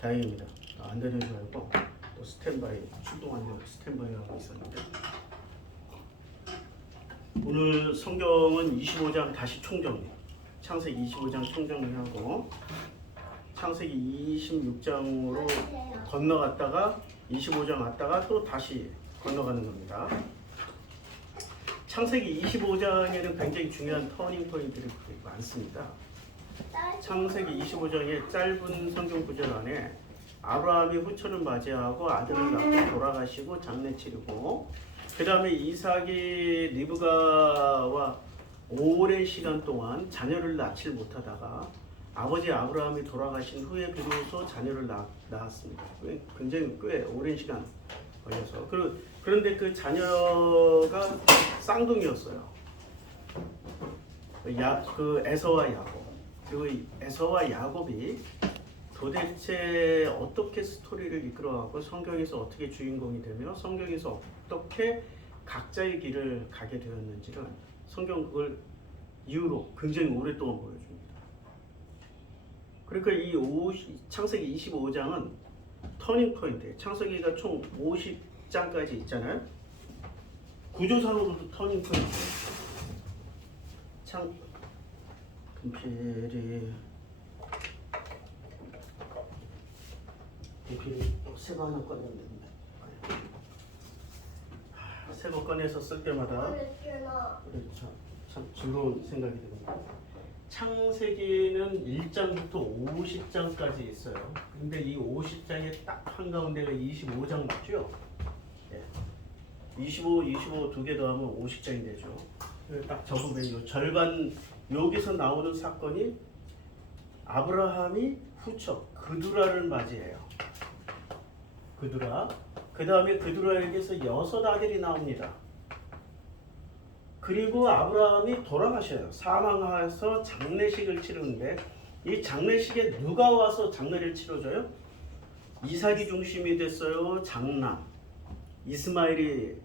다행입니다. 안 되는 줄 알고 또 스탠바이 출동하려고 스탠바이 하고 있었는데 오늘 성경은 25장 다시 총정리, 창세기 25장 총정리하고 창세기 26장으로 건너갔다가 25장 왔다가 또 다시 건너가는 겁니다. 창세기 25장에는 굉장히 중요한 터닝 포인트들이 많습니다. 창세기 25장의 짧은 성경 구절 안에 아브라함이 후처를 맞이하고 아들을 낳고 돌아가시고 장례 치르고 그 다음에 이삭이 리브가와 오랜 시간 동안 자녀를 낳지 못하다가 아버지 아브라함이 돌아가신 후에 비로소 자녀를 낳았습니다. 굉장히 꽤 오랜 시간 걸려서 그런데 그 자녀가 쌍둥이였어요. 그 에서와 야곱. 그리고 에서와 야곱이 도대체 어떻게 스토리를 이끌어가고 성경에서 어떻게 주인공이 되며 성경에서 어떻게 각자의 길을 가게 되었는지를 성경 그걸 이후로 굉장히 오랫동안 보여줍니다. 그러니까 창세기 25장은 터닝 포인트예요. 창세기가 총 50장까지 있잖아요. 구조상으로도 터닝 포인트예요. 금필이 새거 하나 꺼냈는데 새거 꺼내서 쓸 때마다 참 즐거운 생각이 듭니다. 창세기는 1장부터 50장까지 있어요. 근데 이 50장의 딱 한가운데가 25장 맞죠? 네. 25 두 개 더하면 50장이 되죠. 딱 적으면 절반 여기서 나오는 사건이 아브라함이 후처 그두라를 맞이해요. 그두라. 그 다음에 그두라에게서 6 아들이 나옵니다. 그리고 아브라함이 돌아가셔요. 사망해서 장례식을 치르는데 이 장례식에 누가 와서 장례를 치러줘요? 이삭이 중심이 됐어요. 장남 이스마엘이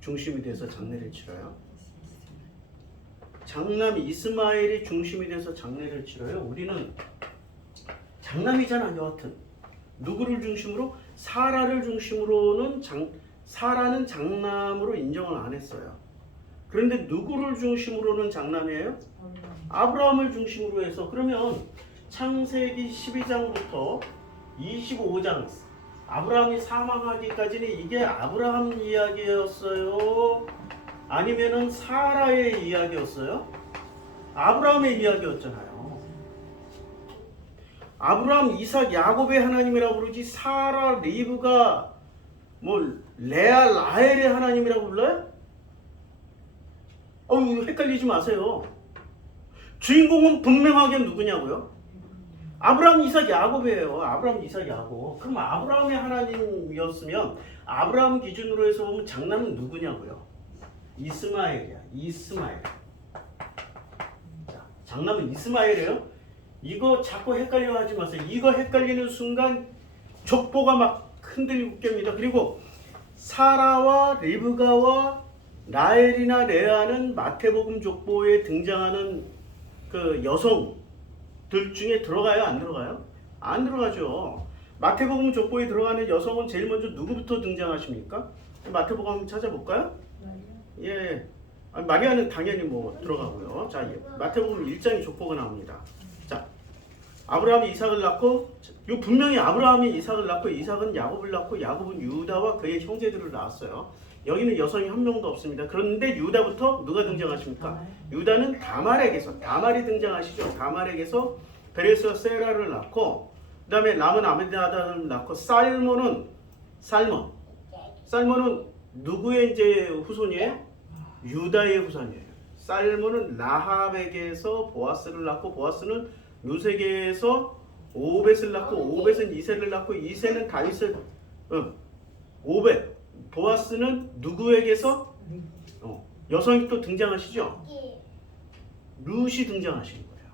중심이 돼서 장례를 치러요. 장남 이스마엘이 중심이 돼서 장례를 치러요. 우리는 장남이잖아. 여하튼 누구를 중심으로? 사라를 중심으로는 사라는 장남으로 인정을 안 했어요. 그런데 누구를 중심으로는 장남이에요? 아브라함을 중심으로 해서 그러면 창세기 12장부터 25장 아브라함이 사망하기까지는 이게 아브라함 이야기였어요? 아니면은 사라의 이야기였어요? 아브라함의 이야기였잖아요. 아브라함, 이삭, 야곱의 하나님이라고 부르지 사라, 리브가 레아, 라헬의 하나님이라고 불러요? 헷갈리지 마세요. 주인공은 분명하게 누구냐고요? 아브라함, 이삭, 야곱이에요. 아브라함, 이삭, 야곱. 그럼 아브라함의 하나님이었으면 아브라함 기준으로 해서 보면 장남은 누구냐고요? 이스마엘이야. 이스마엘. 자, 장남은 이스마엘이에요. 이거 자꾸 헷갈려 하지 마세요. 이거 헷갈리는 순간 족보가 막 흔들리고 깹니다. 그리고 사라와 리브가와 라헬이나 레아는 마태복음 족보에 등장하는 그 여성들 중에 들어가요? 안 들어가요? 안 들어가죠. 마태복음 족보에 들어가는 여성은 제일 먼저 누구부터 등장하십니까? 마태복음 한번 찾아볼까요? 예. 마리아는 당연히 들어가고요. 자, 마태복음 1장에 족보가 나옵니다. 자, 아브라함이 이삭을 낳고, 요 분명히 아브라함이 이삭을 낳고, 이삭은 야곱을 낳고, 야곱은 유다와 그의 형제들을 낳았어요. 여기는 여성이 한 명도 없습니다. 그런데 유다부터 누가 등장하십니까? 유다는 다말이 등장하시죠. 다말에게서 베레스와 세라를 낳고, 그 다음에 람은 아미나답을 낳고, 살몬은 누구의 이제 후손이에요? 유다의 후손이에요. 살몬은 라합에게서 보아스를 낳고, 보아스는 루세게에서 오벳을 낳고, 오벳은 이세를 낳고, 이세는 다윗을 오벳. 보아스는 누구에게서? 여성이 또 등장하시죠? 룻이 등장하시는 거예요.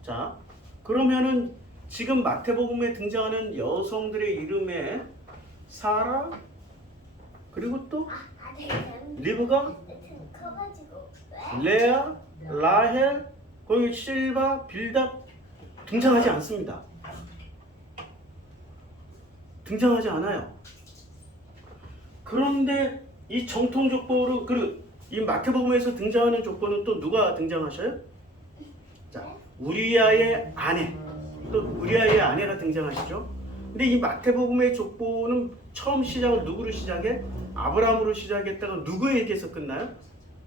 자, 그러면은 지금 마태복음에 등장하는 여성들의 이름에 사라, 그리고 또 리브가, 레아, 라헬, 거기 실바, 빌답 등장하지 않습니다. 등장하지 않아요. 그런데 이 정통 족보로 이 마태복음에서 등장하는 족보는 또 누가 등장하셔요? 자, 우리아의 아내, 또 우리아의 아내가 등장하시죠. 근데 이 마태복음의 족보는 처음 시작을 누구로 시작해? 아브라함으로 시작했다가 누구에게서 끝나요?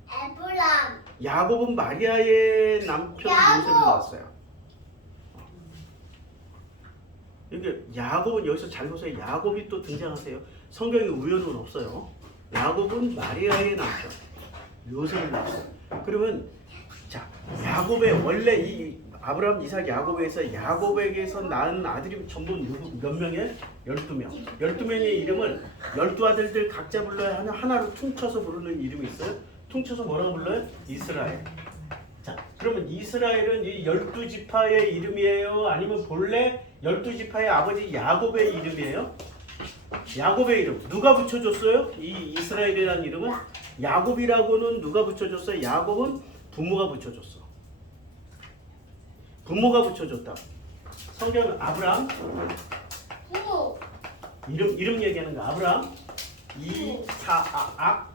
에브람. 야곱은 마리아의 남편 요셉을 낳았어요. 이게 야곱은 여기서 잘 보세요. 야곱이 또 등장하세요. 성경에 우연은 없어요. 야곱은 마리아의 남편 요셉을 낳았어요. 그러면 자, 야곱의 원래 이 아브라함, 이삭, 야곱에서 야곱에게서 낳은 아들이 전부 몇 명이에요? 12명. 12명의 이름을 12아들들 각자 불러야 하나로 퉁쳐서 부르는 이름이 있어요. 퉁쳐서 뭐라고 불러요? 이스라엘. 자, 그러면 이스라엘은 이 12지파의 이름이에요? 아니면 본래 12지파의 아버지 야곱의 이름이에요? 야곱의 이름. 누가 붙여줬어요? 이 이스라엘이라는 이름은? 야곱이라고는 누가 붙여줬어요? 야곱은 부모가 붙여줬어. 부모가 붙여줬다. 성경은 아브라함, 부모. 이름 얘기하는 거. 아브라함, 이사악.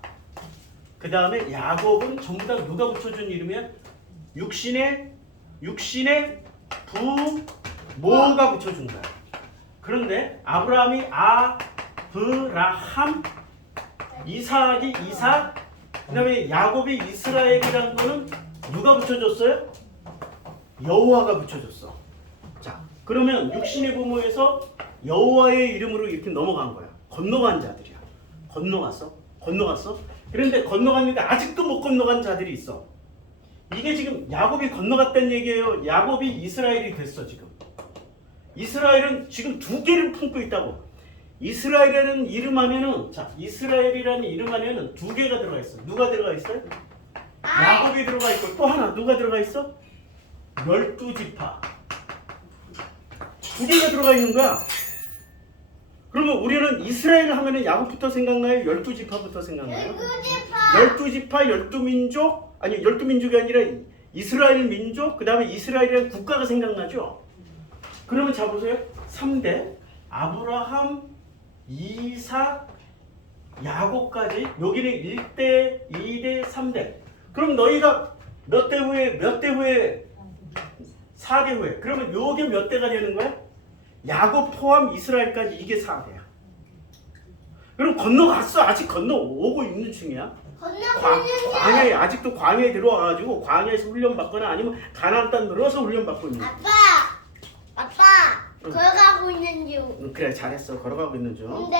그 다음에 야곱은 전부 다 누가 붙여준 이름이야? 육신의 부모가 붙여준 거야. 그런데 아브라함이 아브라함, 이삭이 이삭, 그 다음에 야곱이 이스라엘이라는 거는 누가 붙여줬어요? 여호와가 붙여줬어. 자, 그러면 육신의 부모에서 여호와의 이름으로 이렇게 넘어간 거야. 건너간 자들이야. 건너갔어? 그런데 건너갔는데 아직도 못 건너간 자들이 있어. 이게 지금 야곱이 건너갔다는 얘기예요. 야곱이 이스라엘이 됐어 지금. 이스라엘은 지금 두 개를 품고 있다고. 이스라엘이라는 이름 안에는, 자, 이스라엘이라는 이름 안에는 두 개가 들어가 있어. 누가 들어가 있어요? 야곱이 들어가 있고 또 하나 누가 들어가 있어? 12지파. 두 개가 들어가 있는 거야. 그러면 우리는 이스라엘 하면은 야곱부터 생각나요? 12지파부터 생각나요? 12지파, 12민족, 아니 12민족이 아니라 이스라엘 민족, 그 다음에 이스라엘이라는 국가가 생각나죠? 그러면 자 보세요. 3대 아브라함, 이삭, 야곱까지 여기는 1대, 2대, 3대. 그럼 너희가 몇 대 후에 4대 후에. 그러면 요게 몇 대가 되는 거야? 야곱 포함 이스라엘까지 이게 4대야. 그럼 건너갔어. 아직 건너오고 있는 중이야. 광야에 아직도 광야에 들어와가지고 광야에서 훈련받거나 아니면 가나안 땅 들어서 훈련받고 있는. 아빠 걸어가고 있는 중. 그래 잘했어. 걸어가고 있는 중. 근데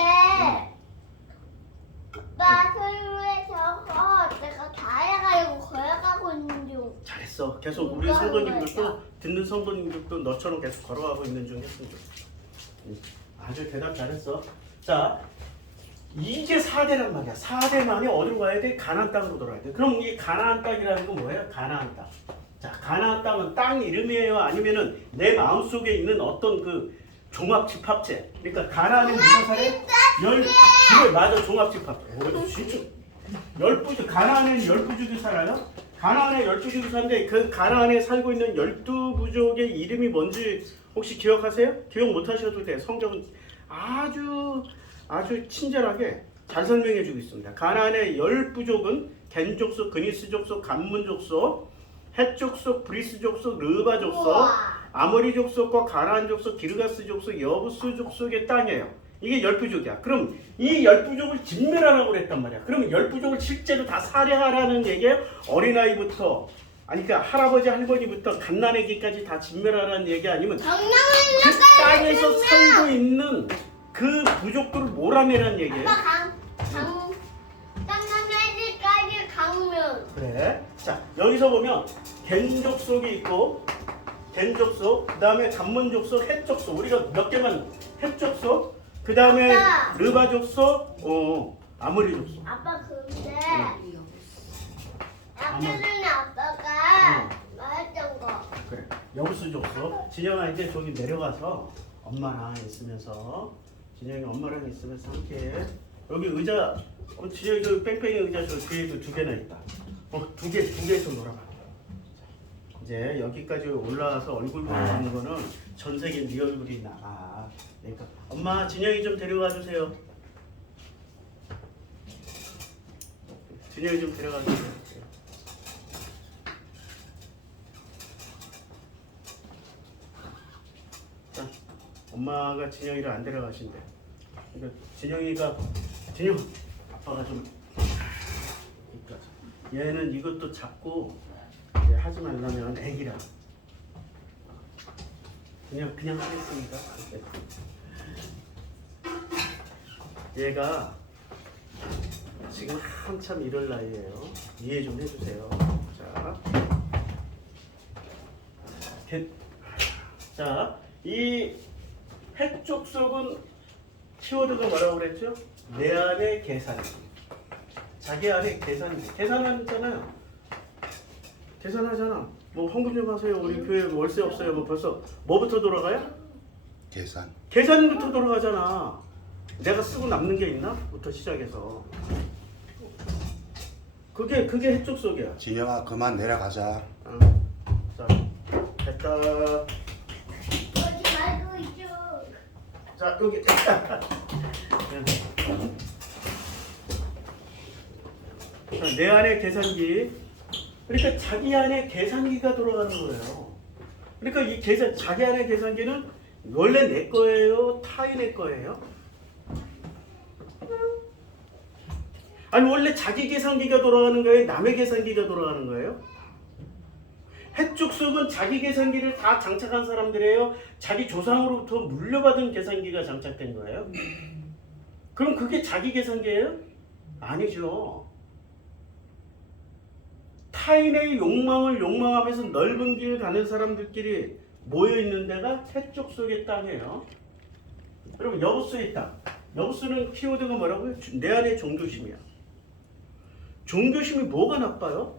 아빠 설교에 저거 내가 다 해가지고 걸어가고 있는 중. 잘했어. 계속 우리 성도님들도 듣는 성도님들도 너처럼 계속 걸어가고 있는 중 했으면 좋겠어. 아주 대답 잘했어. 자, 이게 4대란 말이야. 4대 만에 어디로 가야 돼? 가나안 땅으로 돌아야 돼. 그럼 이 가나안 땅이라는 건 뭐예요? 가나안 땅. 자, 가나안 땅은 땅 이름이에요? 아니면은 내 마음속에 있는 어떤 그 종합집합체. 그러니까 가나안에 누가 살아요? 그래 맞아. 종합집합체. 진짜 12주 가나안에는 12주도 살아요? 가나안에 12주도 사는데 그 가나안에 살고 있는 12부족의 이름이 뭔지 혹시 기억하세요? 기억 못 하셔도 돼. 성경은 아주 친절하게 잘 설명해 주고 있습니다. 가나안의 10부족은 겐 족속, 그니스 족속, 감문 족속, 헷 족속, 브리스 족속, 르바 족속, 아모리 족속과 가나안 족속, 기르가스 족속, 여부스 족속의 땅이에요. 이게 10부족이야. 그럼 이 10부족을 진멸하라고 그랬단 말이야. 그러면 10부족을 실제로 다 살해하라는 얘기예요? 어린아이부터, 아니 그러니까 할아버지 할머니부터 갓난아기까지 다 진멸하라는 얘기 아니면 그 땅에서 살고 있는 그 부족들을 몰아내라는 얘기예요? 땅나기까지 강면. 그래. 자, 여기서 보면 겐 족속이 있고 겐 족속, 그 다음에 감문 족속, 헷 족속. 우리가 몇 개만 헷 족속, 그 다음에 르바 족속, 아모리 족속. 아빠 근데 아까 전에 아빠가 말했던 거. 그래. 여부스 족속. 진영아 이제 저기 내려가서 엄마랑 있으면서 진영이 엄마랑 있으면서 함께 여기 의자, 진영이 저 뺑뺑이 의자 저 뒤에도 2개나 있다. 두 개 좀 놀아봐. 이제 여기까지 올라와서 얼굴 보여주는 거는 전 세계 네 얼굴이 나가. 그러니까 엄마 진영이 좀 데려가 주세요. 진영이 좀 데려가 주세요. 자, 엄마가 진영이를 안 데려가신대. 그러니까 진영 아빠가 좀 그러니까 얘는 이것도 잡고 이제 하지 말라면 애기라 그냥 하겠습니다. 얘가 지금 한참 이럴 나이에요. 이해 좀 해주세요. 자, 이 해쪽속은 키워드가 뭐라고 그랬죠? 내 안의 계산기. 자기 안에 계산하잖아요. 계산하잖아. 뭐 헌금 좀 하세요. 우리 교회 월세 없어요. 뭐 벌써 뭐부터 돌아가요? 계산부터 돌아가잖아. 내가 쓰고 남는 게 있나? 부터 시작해서. 그게 해쪽속이야. 진영아 그만 내려가자. 자, 됐다. 어디 말고 있죠. 자, 여기 됐다. 자, 내 안에 계산기. 그러니까 자기 안에 계산기가 돌아가는 거예요. 그러니까 이 자기 안에 계산기는 원래 내 거예요? 타인의 거예요? 아니 원래 자기 계산기가 돌아가는 거예요? 남의 계산기가 돌아가는 거예요? 해쪽속은 자기 계산기를 다 장착한 사람들이에요? 자기 조상으로부터 물려받은 계산기가 장착된 거예요? 그럼 그게 자기 계산기예요? 아니죠. 타인의 욕망을 욕망하면서 넓은 길 가는 사람들끼리 모여있는 데가 해쪽속의 땅이에요. 여러분 여부수에 있다. 여부수는 키워드가 뭐라고요? 내 안에 종교심이야. 종교심이 뭐가 나빠요?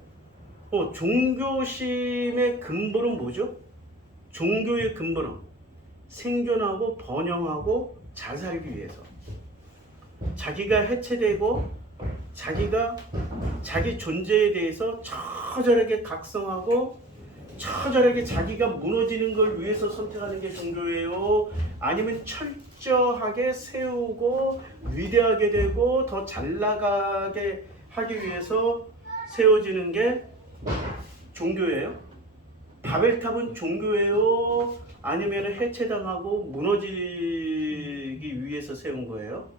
종교심의 근본은 뭐죠? 종교의 근본은 생존하고 번영하고 잘 살기 위해서 자기가 해체되고 자기가 자기 존재에 대해서 처절하게 각성하고 처절하게 자기가 무너지는 걸 위해서 선택하는 게 종교예요? 아니면 철저하게 세우고 위대하게 되고 더 잘 나가게 하기 위해서 세워지는 게 종교예요? 바벨탑은 종교예요? 아니면 해체당하고 무너지기 위해서 세운 거예요?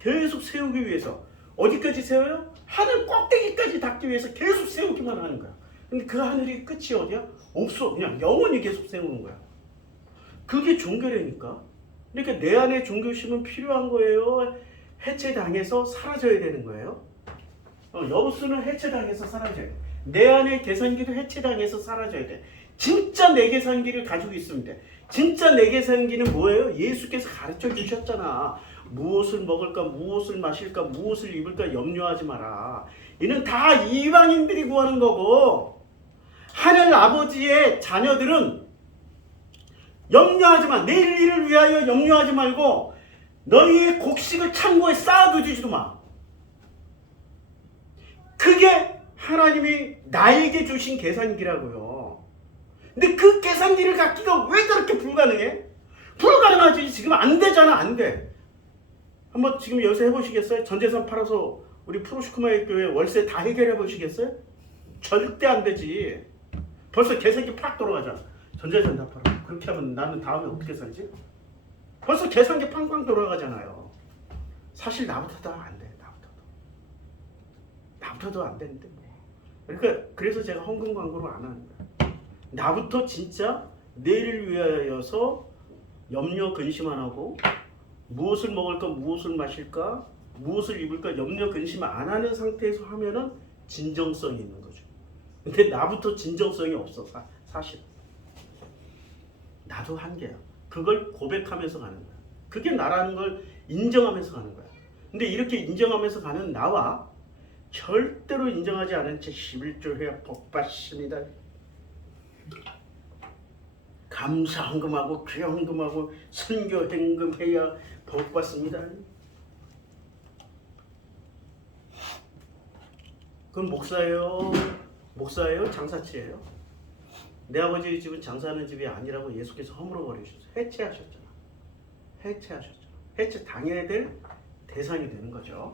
계속 세우기 위해서. 어디까지 세워요? 하늘 꼭대기까지 닿기 위해서 계속 세우기만 하는 거야. 근데 그 하늘이 끝이 어디야? 없어. 그냥 영원히 계속 세우는 거야. 그게 종교라니까. 그러니까 내 안에 종교심은 필요한 거예요? 해체당해서 사라져야 되는 거예요? 여부수는 해체당해서 사라져야 돼. 내 안의 계산기도 해체당해서 사라져야 돼. 진짜 내 계산기를 가지고 있으면 돼. 진짜 내 계산기는 뭐예요? 예수께서 가르쳐 주셨잖아. 무엇을 먹을까, 무엇을 마실까, 무엇을 입을까 염려하지 마라. 이는 다 이방인들이 구하는 거고, 하늘 아버지의 자녀들은 염려하지 마. 내일 일을 위하여 염려하지 말고 너희의 곡식을 창고에 쌓아두지도 마. 그게 하나님이 나에게 주신 계산기라고요. 근데 그 계산기를 갖기가 왜 그렇게 불가능해? 불가능하지. 지금 안 되잖아. 안 돼. 한번 지금 여기서 해보시겠어요? 전재산 팔아서 우리 프로시크마의 교회 월세 다 해결해 보시겠어요? 절대 안 되지. 벌써 계산기 팍 돌아가잖아. 전재산 다 팔아. 그렇게 하면 나는 다음에 어떻게 살지? 벌써 계산기 팡팡 돌아가잖아요. 사실 나부터도 안 돼. 나부터도 안 되는데. 그러니까 그래서 제가 헌금 광고를 안 하는 거야. 나부터 진짜 내일을 위하여서 염려 근심 안 하고 무엇을 먹을까, 무엇을 마실까, 무엇을 입을까 염려 근심 안 하는 상태에서 하면은 진정성이 있는 거죠. 근데 나부터 진정성이 없어. 사실 나도 한계야. 그걸 고백하면서 가는 거야. 그게 나라는 걸 인정하면서 가는 거야. 근데 이렇게 인정하면서 가는 나와 절대로 인정하지 않은 채 11조 해야 복 받습니다. 감사 헌금하고 귀화 헌금하고 선교 헌금해야 복 받습니다. 그건 목사예요? 장사치예요? 내 아버지 집은 장사하는 집이 아니라고 예수께서 허물어 버리셨어요. 해체하셨잖아. 해체 당해야 될 대상이 되는 거죠.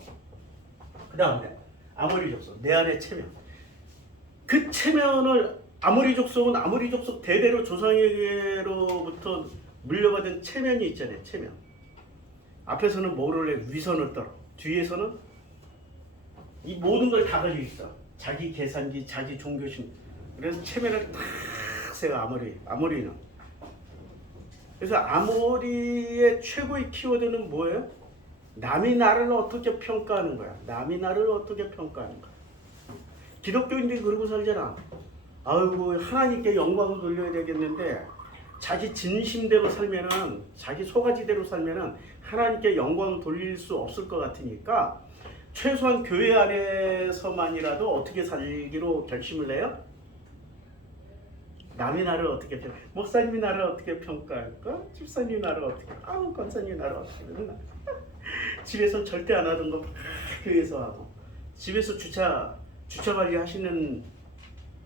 그 다음에 아모리 족속, 내 안의 체면. 그 체면을 아모리 족속은 아모리 족속 대대로 조상에게로부터 물려받은 체면이 있잖아요. 체면. 앞에서는 뭐를 해? 위선을 떨어. 뒤에서는 이 모든 걸 다 가지고 있어. 자기 계산기, 자기 종교심. 그래서 체면을 다 세요. 아모리는. 그래서 아모리의 최고의 키워드는 뭐예요? 남이 나를 어떻게 평가하는 거야. 남이 나를 어떻게 평가하는 거야. 기독교인들이 그러고 살잖아. 아이고 하나님께 영광을 돌려야 되겠는데 자기 진심대로 살면은, 자기 소가지대로 살면은 하나님께 영광을 돌릴 수 없을 것 같으니까 최소한 교회 안에서만이라도 어떻게 살기로 결심을 해요? 남이 나를 어떻게 목사님이 나를 어떻게 평가할까? 집사님이 나를 어떻게, 권사님이 나를 어떻게 맨날 집에서 절대 안 하던 거 막 교회에서 하고, 집에서 주차 관리 하시는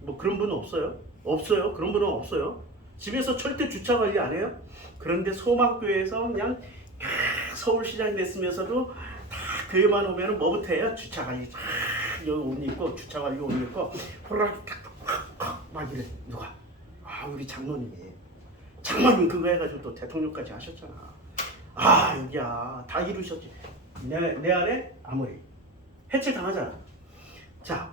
뭐 그런 분은 없어요? 없어요. 그런 분은 없어요. 집에서 절대 주차 관리 안 해요. 그런데 소망교회에서 그냥 서울시장 됐으면서도 다 교회만 오면은 뭐부터 해요? 주차 관리 다 여기 옷 입고, 주차 관리 옷 입고 호라리 막 이래. 누가? 우리 장로님이. 장로님 그거 해가지고 또 대통령까지 하셨잖아. 여기야 다 이루셨지. 내 안에 아무리 해체 당하잖아. 자,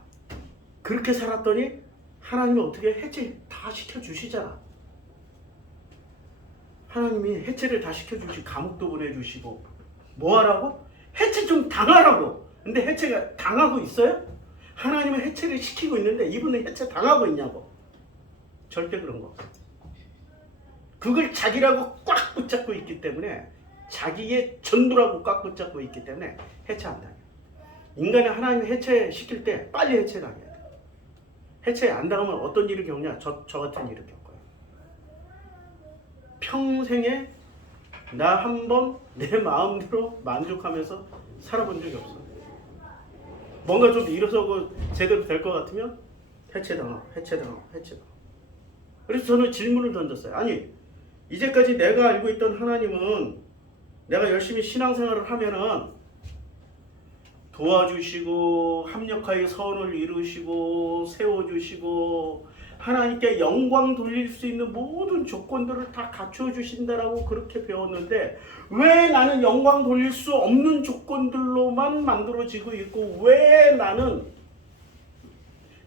그렇게 살았더니 하나님이 어떻게 해체 다 시켜주시잖아. 하나님이 해체를 다 시켜주시고 감옥도 보내주시고 뭐 하라고? 해체 좀 당하라고. 근데 해체가 당하고 있어요? 하나님은 해체를 시키고 있는데 이분은 해체 당하고 있냐고. 절대 그런 거 없어. 그걸 자기라고 꽉 붙잡고 있기 때문에, 자기의 전부라고 꽉 붙잡고 있기 때문에 해체 안 당해요. 인간이 하나님이 해체시킬 때 빨리 해체당해야 돼. 해체 안 당하면 어떤 일을 겪냐? 저 같은 일을 겪어요. 평생에 나 한 번 내 마음대로 만족하면서 살아본 적이 없어. 뭔가 좀 일어서고 제대로 될 것 같으면 해체당하고. 그래서 저는 질문을 던졌어요. 아니, 이제까지 내가 알고 있던 하나님은 내가 열심히 신앙생활을 하면은 도와주시고 합력하여 선을 이루시고 세워주시고 하나님께 영광 돌릴 수 있는 모든 조건들을 다 갖춰 주신다라고 그렇게 배웠는데, 왜 나는 영광 돌릴 수 없는 조건들로만 만들어지고 있고, 왜 나는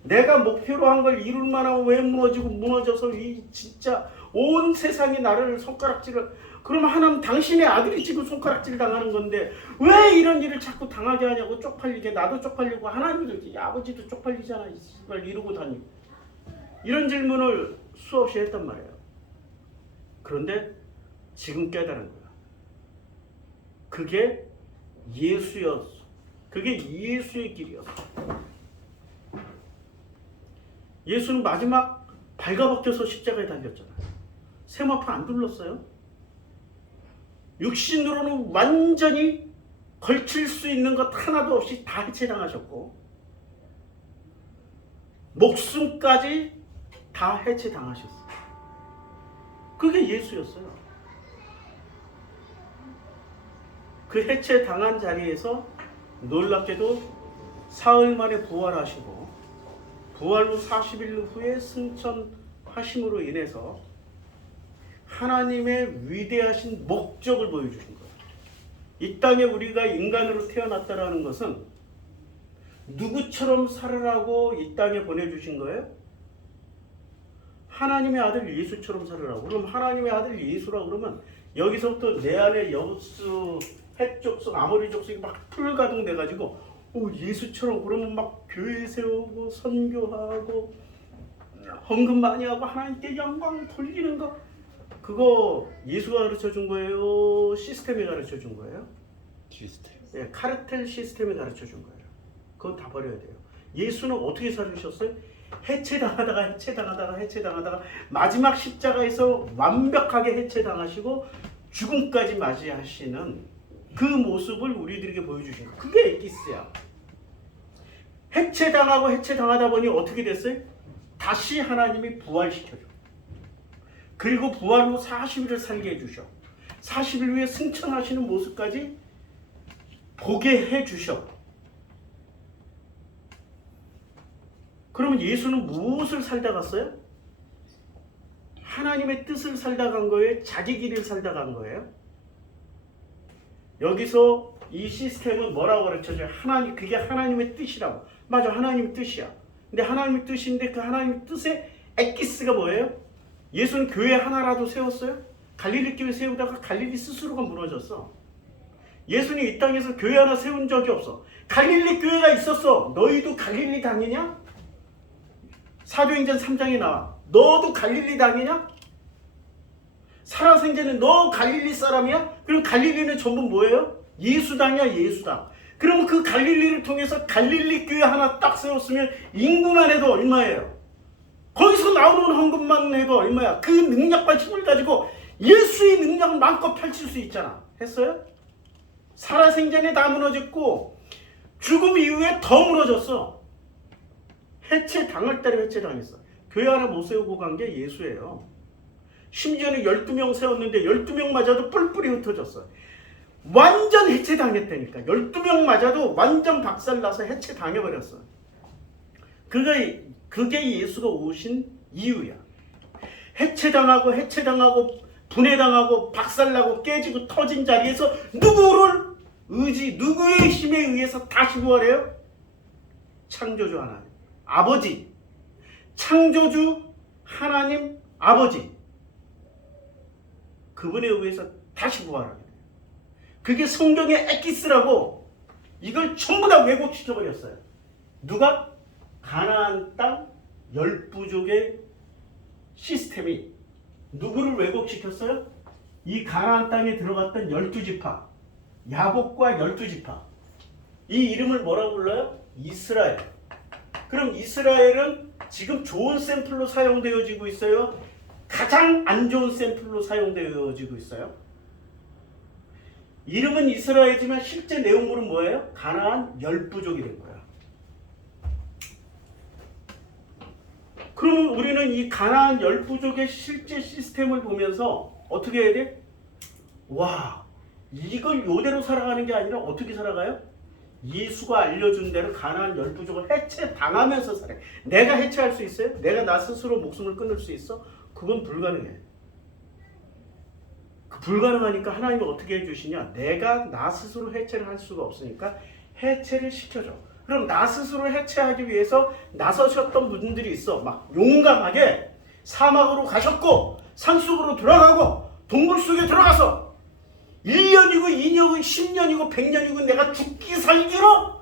내가 목표로 한 걸 이룰 만하면 왜 무너져서 이 진짜 온 세상이 나를 손가락질을, 그러면 하나님 당신의 아들이 지금 손가락질 당하는 건데 왜 이런 일을 자꾸 당하게 하냐고. 쪽팔리게, 나도 쪽팔리고 하나님도, 아버지도 쪽팔리잖아. 이걸 이루고 다니고. 이런 질문을 수없이 했단 말이에요. 그런데 지금 깨달은 거야. 그게 예수였어. 그게 예수의 길이었어. 예수는 마지막 발가벗겨서 십자가에 달렸잖아요. 세마포 안 둘렀어요. 육신으로는 완전히 걸칠 수 있는 것 하나도 없이 다 해체당하셨고, 목숨까지 다 해체당하셨어요. 그게 예수였어요. 그 해체당한 자리에서 놀랍게도 사흘 만에 부활하시고, 부활 후 40일 후에 승천하심으로 인해서 하나님의 위대하신 목적을 보여주신 거예요. 이 땅에 우리가 인간으로 태어났다라는 것은 누구처럼 살으라고 이 땅에 보내주신 거예요? 하나님의 아들 예수처럼 살으라고. 그럼 하나님의 아들 예수라고 그러면 여기서부터 내 안에 여부수, 헷족속, 아모리 족속이 막 풀가동 돼가지고 예수처럼 그러면 막 교회 세우고 선교하고 헌금 많이 하고 하나님께 영광 돌리는 거, 그거 예수가 가르쳐준 거예요? 시스템이 가르쳐준 거예요? 시스템. 예, 카르텔 시스템이 가르쳐준 거예요. 그건 다 버려야 돼요. 예수는 어떻게 살으셨어요? 해체당하다가 마지막 십자가에서 완벽하게 해체당하시고 죽음까지 맞이하시는 그 모습을 우리들에게 보여주신 거예요. 그게 에기스야. 해체당하다 보니 어떻게 됐어요? 다시 하나님이 부활시켜줘. 그리고 부활 후 40일을 살게 해주셔. 40일 후에 승천하시는 모습까지 보게 해주셔. 그러면 예수는 무엇을 살다 갔어요? 하나님의 뜻을 살다 간 거예요? 자기 길을 살다 간 거예요? 여기서 이 시스템은 뭐라고 가르쳐줘요? 하나님, 그게 하나님의 뜻이라고. 맞아, 하나님의 뜻이야. 근데 하나님의 뜻인데 그 하나님의 뜻의 엑기스가 뭐예요? 예수는 교회 하나라도 세웠어요? 갈릴리 교회 세우다가 갈릴리 스스로가 무너졌어. 예수는 이 땅에서 교회 하나 세운 적이 없어. 갈릴리 교회가 있었어. 너희도 갈릴리 당이냐? 사도행전 3장에 나와. 너도 갈릴리 당이냐? 살아생전에 너 갈릴리 사람이야? 그럼 갈릴리는 전부 뭐예요? 예수당이야, 예수당. 그럼 그 갈릴리를 통해서 갈릴리 교회 하나 딱 세웠으면 인구만 해도 얼마예요? 거기서 나오는 헌금만 해도 얼마야? 그 능력과 힘을 가지고 예수의 능력을 마음껏 펼칠 수 있잖아. 했어요? 살아생전에 다 무너졌고 죽음 이후에 더 무너졌어. 해체당할 때로 해체당했어. 교회 하나 못 세우고 간 게 예수예요. 심지어는 12명 세웠는데 12명 맞아도 뿔뿔이 흩어졌어. 완전 해체당했다니까. 12명 맞아도 완전 박살나서 해체당해버렸어. 그게 예수가 오신 이유야. 해체당하고 분해당하고 박살나고 깨지고 터진 자리에서 누구의 힘에 의해서 다시 부활해요? 창조주 하나님 아버지, 창조주 하나님 아버지, 그분에 의해서 다시 부활하게 돼요. 그게 성경의 엑기스라고. 이걸 전부 다 왜곡시켜버렸어요. 누가? 가나안 땅 10부족의 시스템이 누구를 왜곡시켰어요? 이 가나안 땅에 들어갔던 12지파, 야곱과 12지파. 이 이름을 뭐라고 불러요? 이스라엘. 그럼 이스라엘은 지금 좋은 샘플로 사용되어지고 있어요? 가장 안 좋은 샘플로 사용되어지고 있어요? 이름은 이스라엘이지만 실제 내용물은 뭐예요? 가나안 10부족이 된 거야. 그러면 우리는 이 가나안 10부족의 실제 시스템을 보면서 어떻게 해야 돼? 와, 이걸 요대로 살아가는 게 아니라 어떻게 살아가요? 예수가 알려준 대로 가나안 10부족을 해체당하면서 살아요. 내가 해체할 수 있어요? 내가 나 스스로 목숨을 끊을 수 있어? 그건 불가능해. 불가능하니까 하나님이 어떻게 해주시냐? 내가 나 스스로 해체를 할 수가 없으니까 해체를 시켜줘. 그럼 나 스스로 해체하기 위해서 나서셨던 분들이 있어. 막 용감하게 사막으로 가셨고 산속으로 들어가고 동굴 속에 들어가서 1년이고 2년이고 10년이고 100년이고 내가 죽기 살기로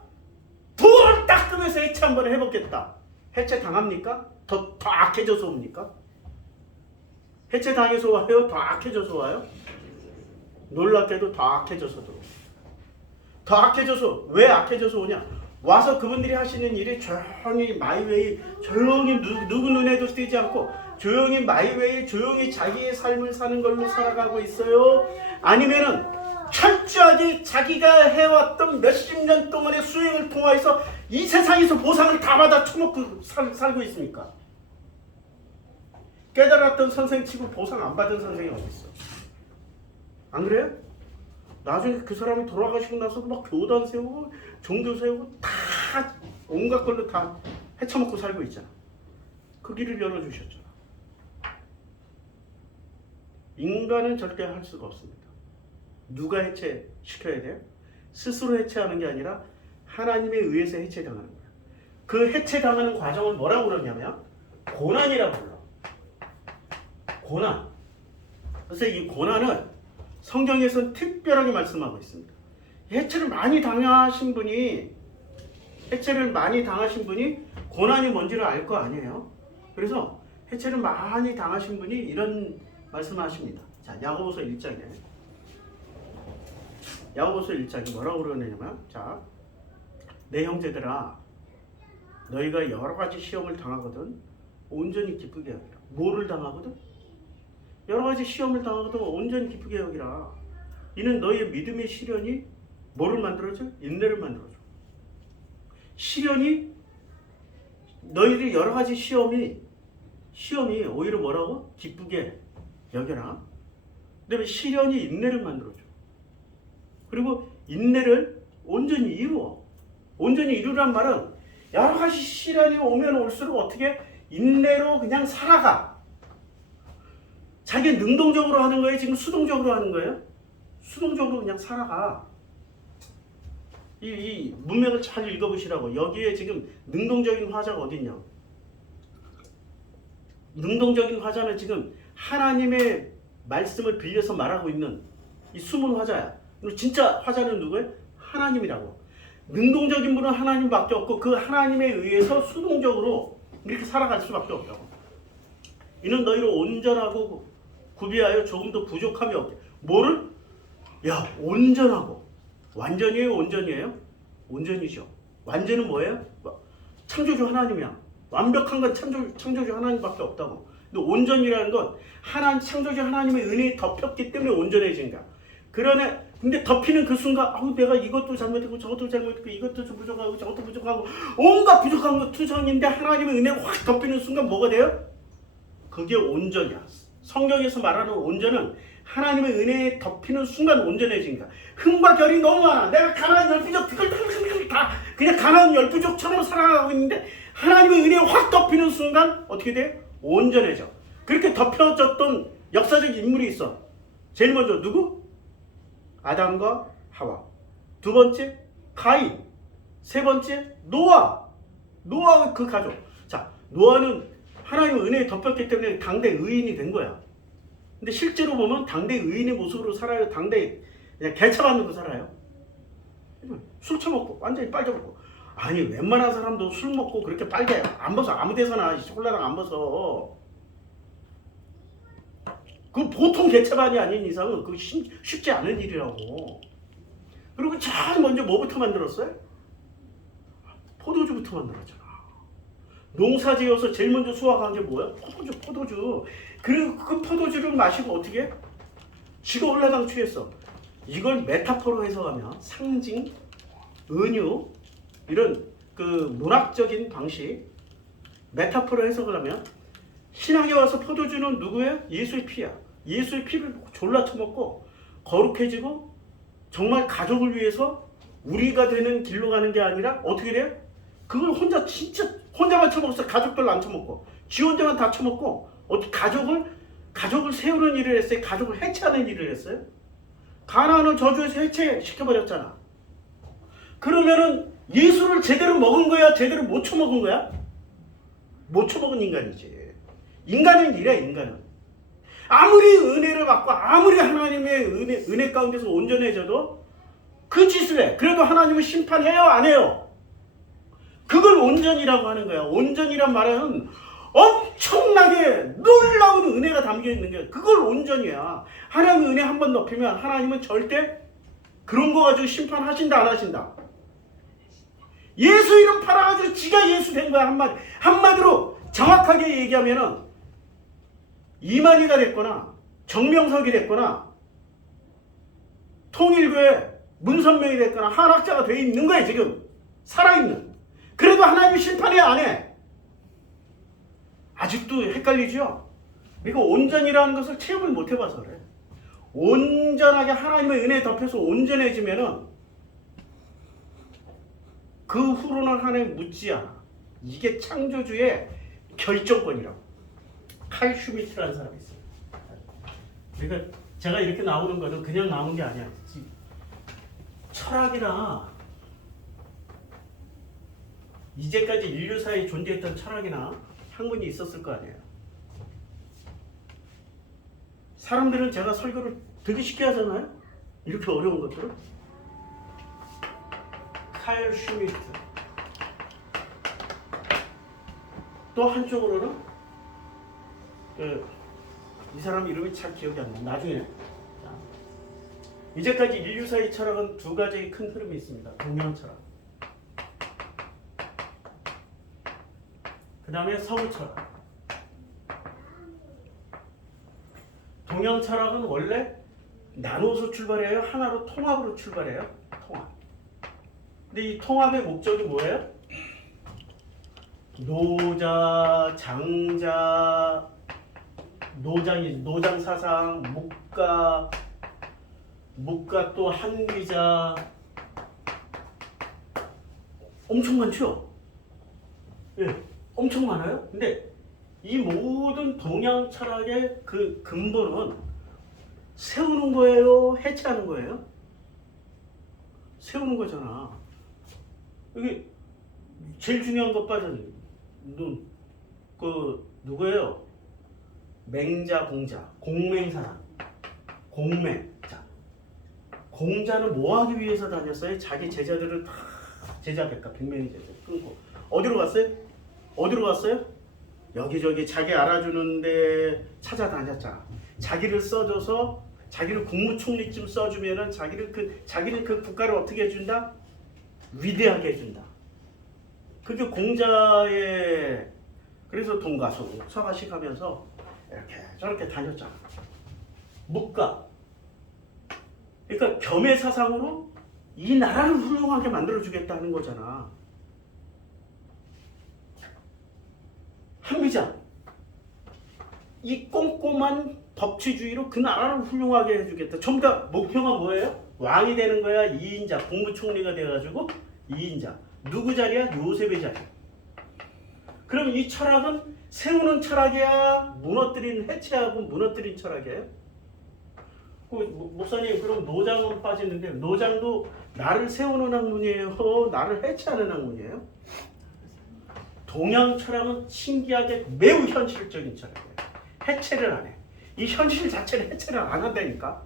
돌을 닦으면서 해체 한번 해보겠다. 해체 당합니까? 더 악해져서 옵니까? 해체 당해서 와요? 더 악해져서 와요? 놀랍게도 더 악해져서 들어오고. 더 악해져서, 왜 악해져서 오냐? 와서 그분들이 하시는 일이 조용히 마이웨이, 조용히 누구 눈에도 띄지 않고 조용히 마이웨이, 조용히 자기의 삶을 사는 걸로 살아가고 있어요? 아니면은 철저하게 자기가 해왔던 몇십 년 동안의 수행을 통하여서 이 세상에서 보상을 다 받아 처먹고 살고 있습니까? 깨달았던 선생 치고 보상 안 받은 선생이 어디 있어? 안 그래요? 나중에 그 사람이 돌아가시고 나서도 막 교단 세우고 종교 세우고 다 온갖 걸로 다 헤쳐먹고 살고 있잖아. 그 길을 열어주셨잖아. 인간은 절대 할 수가 없습니다. 누가 해체시켜야 돼요? 스스로 해체하는 게 아니라 하나님에 의해서 해체당하는 거야. 그 해체당하는 과정을 뭐라고 그러냐면 고난이라고 불러. 고난. 그래서 이 고난은 성경에서는 특별하게 말씀하고 있습니다. 해체를 많이 당하신 분이 고난이 뭔지를 알 거 아니에요. 그래서 해체를 많이 당하신 분이 이런 말씀하십니다. 자, 야고보서 1장에 뭐라고 그러냐면, 자, 내 형제들아, 너희가 여러 가지 시험을 당하거든 온전히 기쁘게 여기라. 뭐를 당하거든? 여러 가지 시험을 당하거든 온전히 기쁘게 여기라. 이는 너희의 믿음의 시련이 뭐를 만들어줘? 인내를 만들어줘. 시련이 너희들이 여러 가지 시험이 오히려 뭐라고? 기쁘게 여겨라. 그다음에 시련이 인내를 만들어줘. 그리고 인내를 온전히 이루어. 온전히 이루란 말은 여러 가지 시련이 오면 올수록 어떻게 인내로 그냥 살아가. 자기 능동적으로 하는 거예요? 지금 수동적으로 하는 거예요? 수동적으로 그냥 살아가. 이 문맥을 잘 읽어보시라고. 여기에 지금 능동적인 화자가 어디 있냐? 능동적인 화자는 지금 하나님의 말씀을 빌려서 말하고 있는 이 숨은 화자야. 진짜 화자는 누구예요? 하나님이라고. 능동적인 분은 하나님밖에 없고 그 하나님에 의해서 수동적으로 이렇게 살아갈 수밖에 없다고. 이는 너희를 온전하고 구비하여 조금도 부족함이 없게. 뭐를? 야, 온전하고. 완전이에요? 온전이에요? 온전이죠. 완전은 뭐예요? 창조주 하나님이야. 완벽한 건 창조주 하나님밖에 없다고. 근데 온전이라는 건 창조주 하나님의 은혜에 덮였기 때문에 온전해진 거야. 그러네. 근데 덮이는 그 순간 내가 이것도 잘못했고 저것도 잘못했고 이것도 좀 부족하고 저것도 부족하고 온갖 부족한 거 투성인데 하나님의 은혜가 확 덮이는 순간 뭐가 돼요? 그게 온전이야. 성경에서 말하는 온전은 하나님의 은혜에 덮이는 순간 온전해진 거야. 흠과 결이 너무 많아. 내가 가나안 열부족 다 그냥 가나안 열부족처럼 살아가고 있는데 하나님의 은혜에 확 덮이는 순간 어떻게 돼? 온전해져. 그렇게 덮여졌던 역사적 인물이 있어. 제일 먼저 누구? 아담과 하와. 두 번째 가인. 세 번째 노아와 그 가족. 자, 노아는 하나님의 은혜에 덮였기 때문에 당대 의인이 된 거야. 근데 실제로 보면 당대 의인의 모습으로 살아요. 당대 그냥 개차받는 거 살아요. 술 처먹고 완전히 빨개먹고. 아니 웬만한 사람도 술 먹고 그렇게 빨개 안 벗어. 아무 데서나 홀라당 안 벗어. 그 보통 개차반이 아닌 이상은 그거 쉽지 않은 일이라고. 그리고 제일 먼저 뭐부터 만들었어요? 포도주부터 만들었잖아. 농사지어서 제일 먼저 수확한 게 뭐야? 포도주. 그리고 그 포도주를 마시고 어떻게 해? 지가 올라당 취했어. 이걸 메타포로 해석하면 상징, 은유 이런 그 문학적인 방식 메타포로 해석을 하면 신학에 와서 포도주는 누구예요? 예수의 피야. 예수의 피를 졸라 처먹고 거룩해지고 정말 가족을 위해서 우리가 되는 길로 가는 게 아니라 어떻게 돼요? 그걸 혼자만 처먹었어. 가족들 안 처먹고 지 혼자만 다 처먹고 어떻게 가족을 세우는 일을 했어요? 가족을 해체하는 일을 했어요? 가나안을 저주해서 해체시켜버렸잖아. 그러면은 예수를 제대로 먹은 거야? 제대로 못 처먹은 거야? 못 처먹은 인간이지. 인간은 이래. 인간은 아무리 은혜를 받고 아무리 하나님의 은혜 가운데서 온전해져도 그 짓을 해. 그래도 하나님은 심판해요? 안 해요? 그걸 온전이라고 하는 거야. 온전이란 말은 엄청나게 놀라운 은혜가 담겨 있는 게 그걸 온전이야. 하나님의 은혜 한번 높이면 하나님은 절대 그런 거 가지고 심판하신다 안 하신다? 예수 이름 팔아가지고 지가 예수 된 거야. 한마디로 정확하게 얘기하면은 이만희가 됐거나 정명석이 됐거나 통일교회 문선명이 됐거나 한학자가 돼 있는 거야. 지금 살아있는. 그래도 하나님이 심판해 안 해? 아직도 헷갈리죠? 그러니까 온전이라는 것을 체험을 못 해봐서 그래. 온전하게 하나님의 은혜에 덮여서 온전해지면은 그 후로는 하나님 묻지 않아. 이게 창조주의 결정권이라고. 칼 슈미트라는 사람이 있어요. 그러니까 제가 이렇게 나오는 거는 그냥 나오는 게 아니야. 철학이나 이제까지 인류사에 존재했던 철학이나 학문이 있었을 거 아니에요. 사람들은 제가 설교를 되게 쉽게 하잖아요. 이렇게 어려운 것들을. 칼 슈미트. 또 한쪽으로는 이 사람 이름이 잘 기억이 안 나. 나중에. 자, 이제까지 인류사의 철학은 두 가지의 큰 흐름이 있습니다. 동양 철학. 그 다음에 서구 철학. 동양 철학은 원래 나눠서 출발해요? 하나로 통합으로 출발해요? 통합. 근데 이 통합의 목적이 뭐예요? 노자, 장자, 노장 사상, 묵가 또 한귀자 엄청 많죠? 예, 엄청 많아요. 근데 이 모든 동양 철학의 그 근본은 세우는 거예요? 해체하는 거예요? 세우는 거잖아. 여기 제일 중요한 것 빠져. 누구예요? 맹자, 공자, 공맹사상, 공맹. 자, 공자는 뭐 하기 위해서 다녔어요? 자기 제자들을 다 제자 백과 백명의 제자 끊고 어디로 갔어요? 어디로 갔어요? 여기저기 자기 알아주는데 찾아다녔잖아. 자기를 써줘서 자기를 국무총리쯤 써주면은 자기는 그 국가를 어떻게 해준다? 위대하게 해준다. 그게 공자의 그래서 동가수 서가식 하면서 이렇게 저렇게 다녔잖아. 묵가. 그러니까 겸의 사상으로 이 나라를 훌륭하게 만들어주겠다는 거잖아. 한비자. 이 꼼꼼한 법치주의로 그 나라를 훌륭하게 해주겠다. 전부 다 목표가 뭐예요? 왕이 되는 거야? 2인자, 국무총리가 돼가지고 2인자. 누구 자리야? 요셉의 자리. 그럼 이 철학은 세우는 철학이야? 해체하고 무너뜨린 철학이에요? 목사님, 그럼 노장으로 빠지는데 노장도 나를 세우는 학문이에요? 나를 해체하는 학문이에요? 동양 철학은 신기하게 매우 현실적인 철학이에요. 해체를 안 해. 이 현실 자체를 해체를 안 한다니까.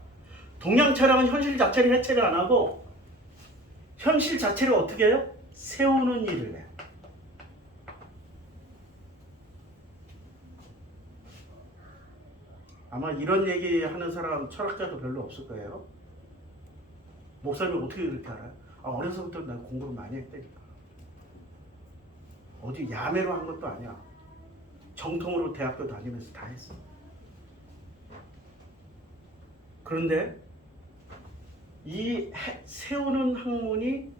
동양 철학은 현실 자체를 해체를 안 하고 현실 자체를 어떻게 해요? 세우는 일을 해. 아마 이런 얘기하는 사람 철학자도 별로 없을 거예요. 목사님 어떻게 그렇게 알아요? 어려서부터 난 공부를 많이 했다니까. 어디 야매로 한 것도 아니야. 정통으로 대학교 다니면서 다 했어. 그런데 이 세우는 학문이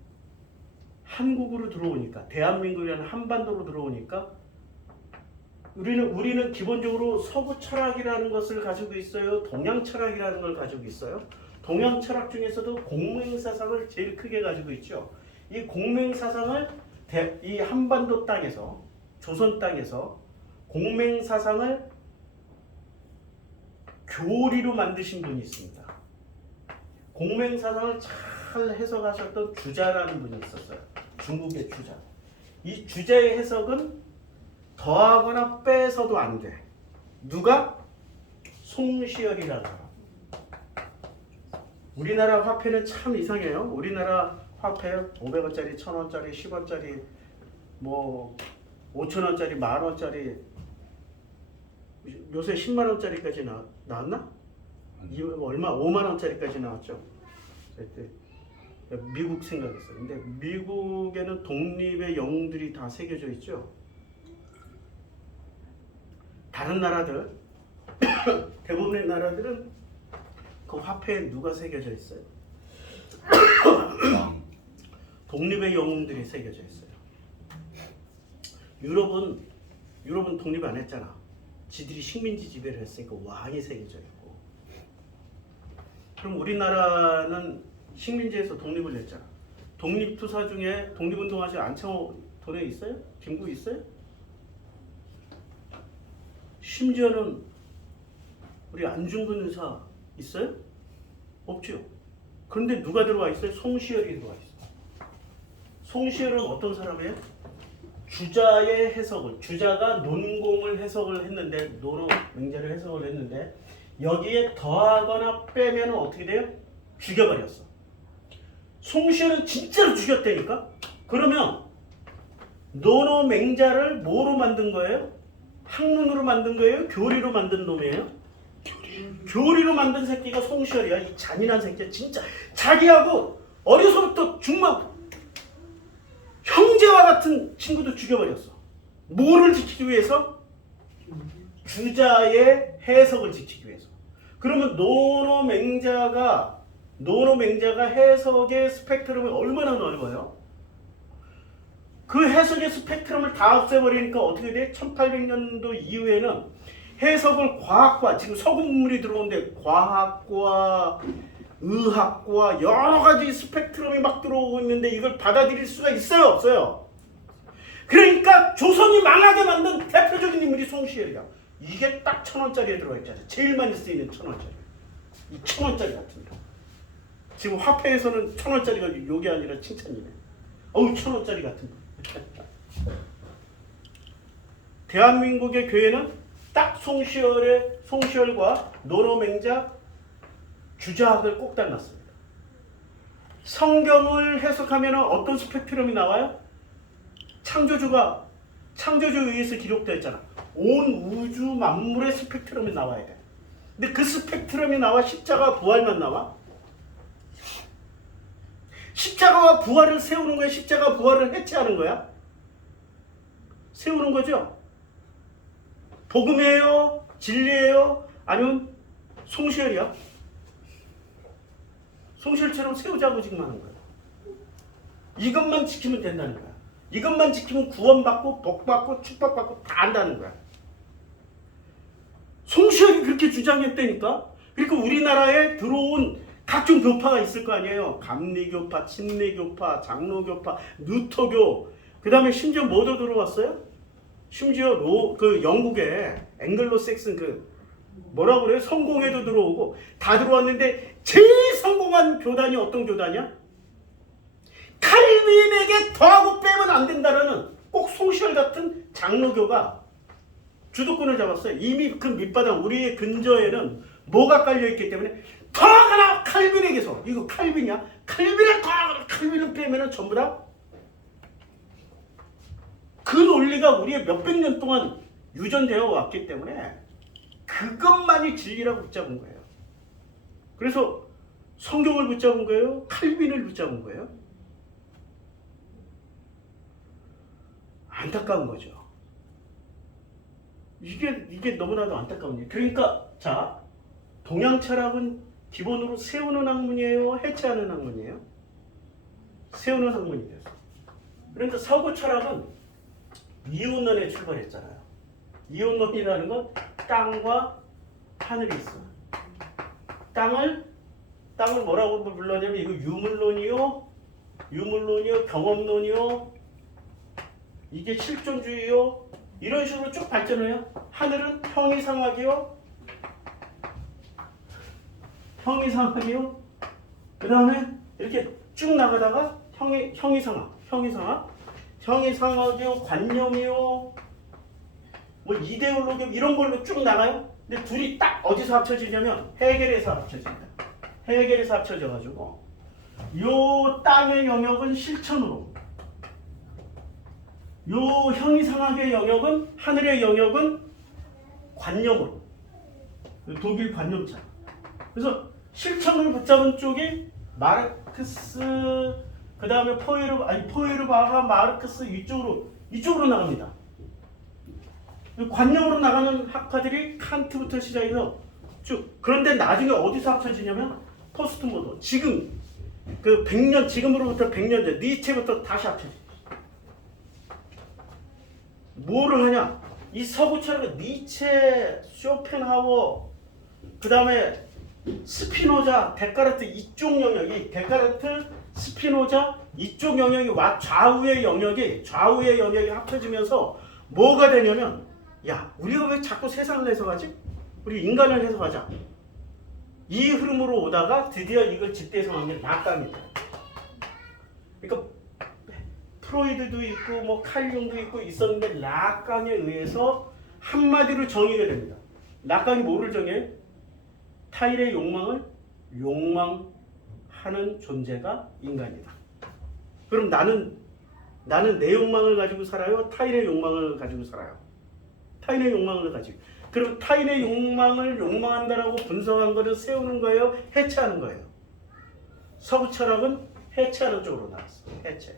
한국으로 들어오니까, 대한민국이라는 한반도로 들어오니까 우리는 기본적으로 서구 철학이라는 것을 가지고 있어요. 동양 철학이라는 걸 가지고 있어요. 동양 철학 중에서도 공맹사상을 제일 크게 가지고 있죠. 이 공맹사상을 이 한반도 땅에서, 조선 땅에서 공맹사상을 교리로 만드신 분이 있습니다. 공맹사상을 잘 해석하셨던 주자라는 분이 있었어요. 중국의 주자. 이 주자의 해석은 더하거나 빼서도 안 돼. 누가? 송시열이라는 사람. 우리나라 화폐는 참 이상해요. 우리나라 화폐 500원짜리, 1000원짜리, 10원짜리, 뭐 5,000원짜리, 10,000원짜리, 요새 10만원짜리까지 나왔나? 얼마? 5만원짜리까지 나왔죠. 미국 생각했어요. 근데 미국에는 독립의 영웅들이 다 새겨져 있죠. 다른 나라들, 대부분의 나라들은 그 화폐에 누가 새겨져 있어요? 독립의 영웅들이 새겨져 있어요. 유럽은 독립 안 했잖아. 지들이 식민지 지배를 했으니까 왕이 새겨져 있고. 그럼 우리나라는 식민지에서 독립을 했잖아. 독립투사 중에 독립운동하신 안창호 돈에 있어요? 김구 있어요? 심지어는 우리 안중근 의사 있어요? 없죠. 그런데 누가 들어와 있어요? 송시열이 들어와 있어요. 송시열은 어떤 사람이에요? 주자의 해석을, 주자가 논공을 해석을 했는데, 노로 맹자를 해석을 했는데 여기에 더하거나 빼면 어떻게 돼요? 죽여버렸어. 송시열은 진짜로 죽였다니까? 그러면 노노 맹자를 뭐로 만든 거예요? 학문으로 만든 거예요? 교리로 만든 놈이에요? 교리로 만든 새끼가 송시열이야. 이 잔인한 새끼야. 진짜 자기하고 어려서부터 중막 형제와 같은 친구도 죽여버렸어. 뭐를 지키기 위해서? 주자의 해석을 지키기 위해서. 그러면 노노 맹자가 해석의 스펙트럼이 얼마나 넓어요? 그 해석의 스펙트럼을 다 없애버리니까 어떻게 돼? 1800년도 이후에는 해석을 과학과 지금 서구문물이 들어오는데 과학과 의학과 여러 가지 스펙트럼이 막 들어오고 있는데 이걸 받아들일 수가 있어요, 없어요? 그러니까 조선이 망하게 만든 대표적인 인물이 송시열이야. 이게 딱 1,000원짜리에 들어가 있잖아요. 제일 많이 쓰이는 1,000원짜리. 이 1,000원짜리 같은 거. 지금 화폐에서는 1,000원짜리가 욕이 아니라 칭찬이네. 어우 1,000원짜리 같은 거. 대한민국의 교회는 딱 송시열과 노노맹자 주자학을 꼭 닮았습니다. 성경을 해석하면 어떤 스펙트럼이 나와요? 창조주에 의해서 기록되었잖아. 온 우주 만물의 스펙트럼이 나와야 돼. 근데 그 스펙트럼이 나와 십자가 부활만 나와? 십자가와 부활을 세우는 거야? 십자가 부활을 해체하는 거야? 세우는 거죠? 복음이에요? 진리예요? 아니면 송시열이야? 송시열처럼 세우자고 지금 하는 거야. 이것만 지키면 된다는 거야. 이것만 지키면 구원받고 복받고 축복받고 다 안다는 거야. 송시열이 그렇게 주장했다니까. 그러니까 우리나라에 들어온 각종 교파가 있을 거 아니에요. 감리교파, 침례교파, 장로교파, 누터교. 그 다음에 심지어 뭐도 들어왔어요? 심지어 그 영국에 앵글로색슨 뭐라고 그래요? 성공회도 들어오고 다 들어왔는데 제일 성공한 교단이 어떤 교단이야? 칼빈에게 더하고 빼면 안 된다라는 꼭 송시열 같은 장로교가 주도권을 잡았어요. 이미 그 밑바닥 우리의 근저에는 뭐가 깔려있기 때문에 더하거나 칼빈에게서 이거 칼빈이야? 칼빈을 더하거나 칼빈을 빼면 전부 다 그 논리가 우리의 몇백 년 동안 유전되어 왔기 때문에 그것만이 진리라고 붙잡은 거예요. 그래서 성경을 붙잡은 거예요? 칼빈을 붙잡은 거예요? 안타까운 거죠. 이게 너무나도 안타까운 일이에요. 그러니까 자, 동양 철학은 기본으로 세우는 학문이에요? 해체하는 학문이에요? 세우는 학문이 됐어요. 그러니까 서구 철학은 이혼론에 출발했잖아요. 이혼론이라는 건 땅과 하늘이 있어. 땅을 뭐라고 불렀냐면 이거 유물론이요, 경험론이요, 이게 실존주의요. 이런 식으로 쭉 발전해요. 하늘은 형이상학이요. 그 다음에 이렇게 쭉 나가다가 형이상학이요, 관념이요, 뭐 이데올로기 이런 걸로 쭉 나가요. 근데 둘이 딱 어디서 합쳐지냐면 헤겔에서 합쳐집니다. 헤겔에서 합쳐져가지고 요 땅의 영역은 실천으로, 요 형이상학의 영역은 하늘의 영역은 관념으로, 독일 관념자. 그래서 실천을 붙잡은 쪽이 마르크스, 그 다음에 포에르바하, 마르크스 이쪽으로 나갑니다. 관념으로 나가는 학파들이 칸트부터 시작해서 쭉. 그런데 나중에 어디서 합쳐지냐면 포스트 모던. 지금 그 100년, 지금으로부터 100년 전 니체부터 다시 합쳐져. 뭐를 하냐? 이 서구 철학은 니체, 쇼펜하워, 그 다음에 스피노자, 데카르트 이쪽 영역이, 데카르트, 스피노자 이쪽 영역이 좌우의 영역이 합쳐지면서 뭐가 되냐면, 야, 우리가 왜 자꾸 세상을 해석하지? 우리 인간을 해석하자. 이 흐름으로 오다가 드디어 이걸 집대성한 게 라칸이다. 그러니까 프로이드도 있고 뭐 칼융도 있고 있었는데 라칸에 의해서 한마디로 정의가 됩니다. 라칸이 뭐를 정해? 타인의 욕망을 욕망하는 존재가 인간이다. 그럼 나는 내 욕망을 가지고 살아요? 타인의 욕망을 가지고 살아요? 타인의 욕망을 가지고. 그럼 타인의 욕망을 욕망한다라고 분석한 것을 세우는 거예요? 해체하는 거예요? 서구 철학은 해체하는 쪽으로 나왔어. 해체.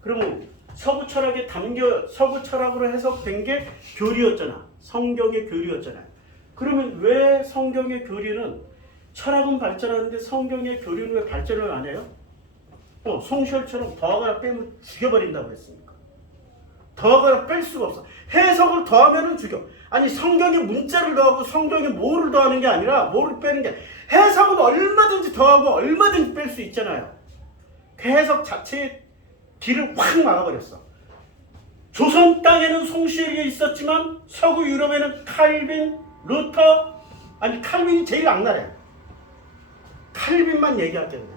그러면 서구 철학으로 해석된 게 교리였잖아. 성경의 교리였잖아요. 그러면 왜 성경의 교리는, 철학은 발전하는데 성경의 교리는 왜 발전을 안 해요? 송시열처럼 더하거나 빼면 죽여버린다고 했으니까. 더하거나 뺄 수가 없어. 해석을 더하면은 죽여. 아니 성경에 문자를 더하고 성경에 뭐를 더하는 게 아니라 뭐를 빼는 게 해석은 얼마든지 더하고 얼마든지 뺄 수 있잖아요. 그 해석 자체의 길을 확 막아버렸어. 조선 땅에는 송시엘이 있었지만 서구 유럽에는 칼빈, 루터, 아니 칼빈이 제일 악랄해. 칼빈만 얘기하겠네.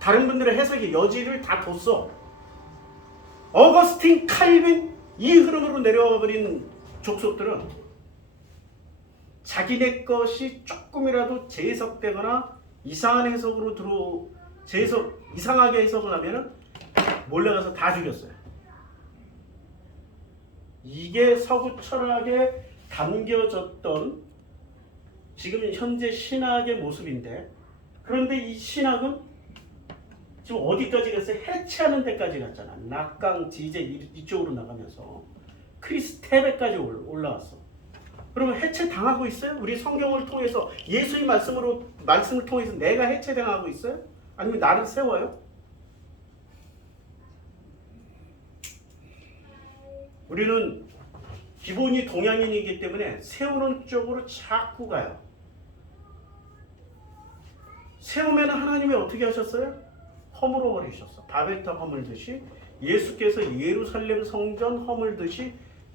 다른 분들의 해석의 여지를 다 뒀어. 어거스틴, 칼빈 이 흐름으로 내려와 버린 족속들은 자기네 것이 조금이라도 재해석되거나 이상한 해석으로 이상하게 해석을 하면은 몰려가서 다 죽였어요. 이게 서구 철학에 담겨졌던 지금 현재 신학의 모습인데, 그런데 이 신학은 지금 어디까지 갔어요? 해체하는 데까지 갔잖아. 낙강, 지제 이쪽으로 나가면서 크리스테베까지 올라왔어. 그러면 해체 당하고 있어요? 우리 성경을 통해서 예수의 말씀을 통해서 내가 해체당하고 있어요? 아니면 나를 세워요? 우리는 기본이 동양인이기 때문에 세우는 쪽으로 자꾸 가요. 세우면 하나님이 어떻게 하셨어요? 허물어 버리셨어. 바벨탑 허물듯이 예수께서 예루살렘 성전 허물듯이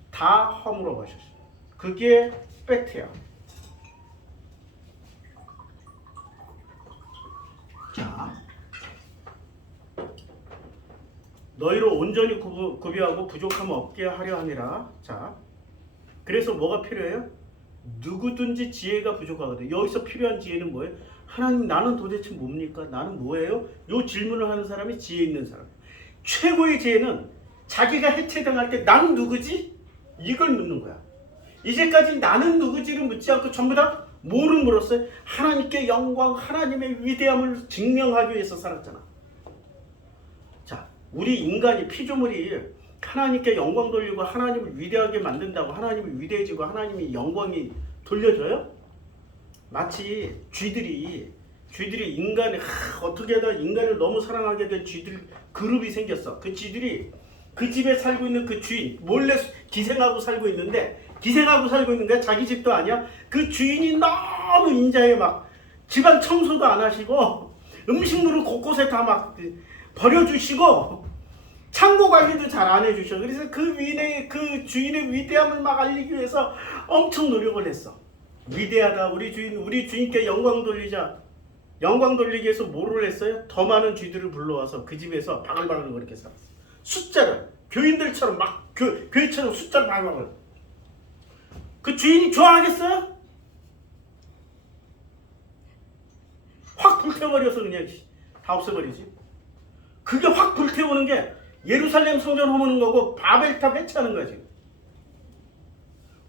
다 허물어 버리셨어요. 그게 팩트야. 자, 너희로 온전히 구비하고 부족함 없게 하려 하니라. 자, 그래서 뭐가 필요해요? 누구든지 지혜가 부족하거든. 여기서 필요한 지혜는 뭐예요? 하나님, 나는 도대체 뭡니까? 나는 뭐예요? 이 질문을 하는 사람이 지혜 있는 사람. 최고의 지혜는 자기가 해체당할 때 나는 누구지? 이걸 묻는 거야. 이제까지 나는 누구지를 묻지 않고 전부 다 뭐를 물었어요? 하나님께 영광, 하나님의 위대함을 증명하기 위해서 살았잖아. 자, 우리 인간이 피조물이 하나님께 영광 돌리고 하나님을 위대하게 만든다고 하나님이 위대해지고 하나님이 영광이 돌려져요? 마치 쥐들이 인간을 어떻게 하다 인간을 너무 사랑하게 된 쥐들 그룹이 생겼어. 그 쥐들이 그 집에 살고 있는 그 주인 몰래 기생하고 살고 있는데, 기생하고 살고 있는 게 자기 집도 아니야. 그 주인이 너무 인자해. 막 집안 청소도 안 하시고 음식물을 곳곳에 다 막 버려주시고 창고 관리도 잘 안 해주셔. 그래서 그 주인의 위대함을 막 알리기 위해서 엄청 노력을 했어. 위대하다, 우리 주인께 영광 돌리자. 영광 돌리기 위해서 뭐를 했어요? 더 많은 쥐들을 불러와서 그 집에서 바글바글 그렇게 살았어. 숫자를 교인들처럼 막 교회처럼 숫자를 바글바글. 그 주인이 좋아하겠어요? 확 불태워버려서 그냥 다 없애버리지. 그게 확 불태우는 게 예루살렘 성전 허무는 거고 바벨탑 해체하는 거지.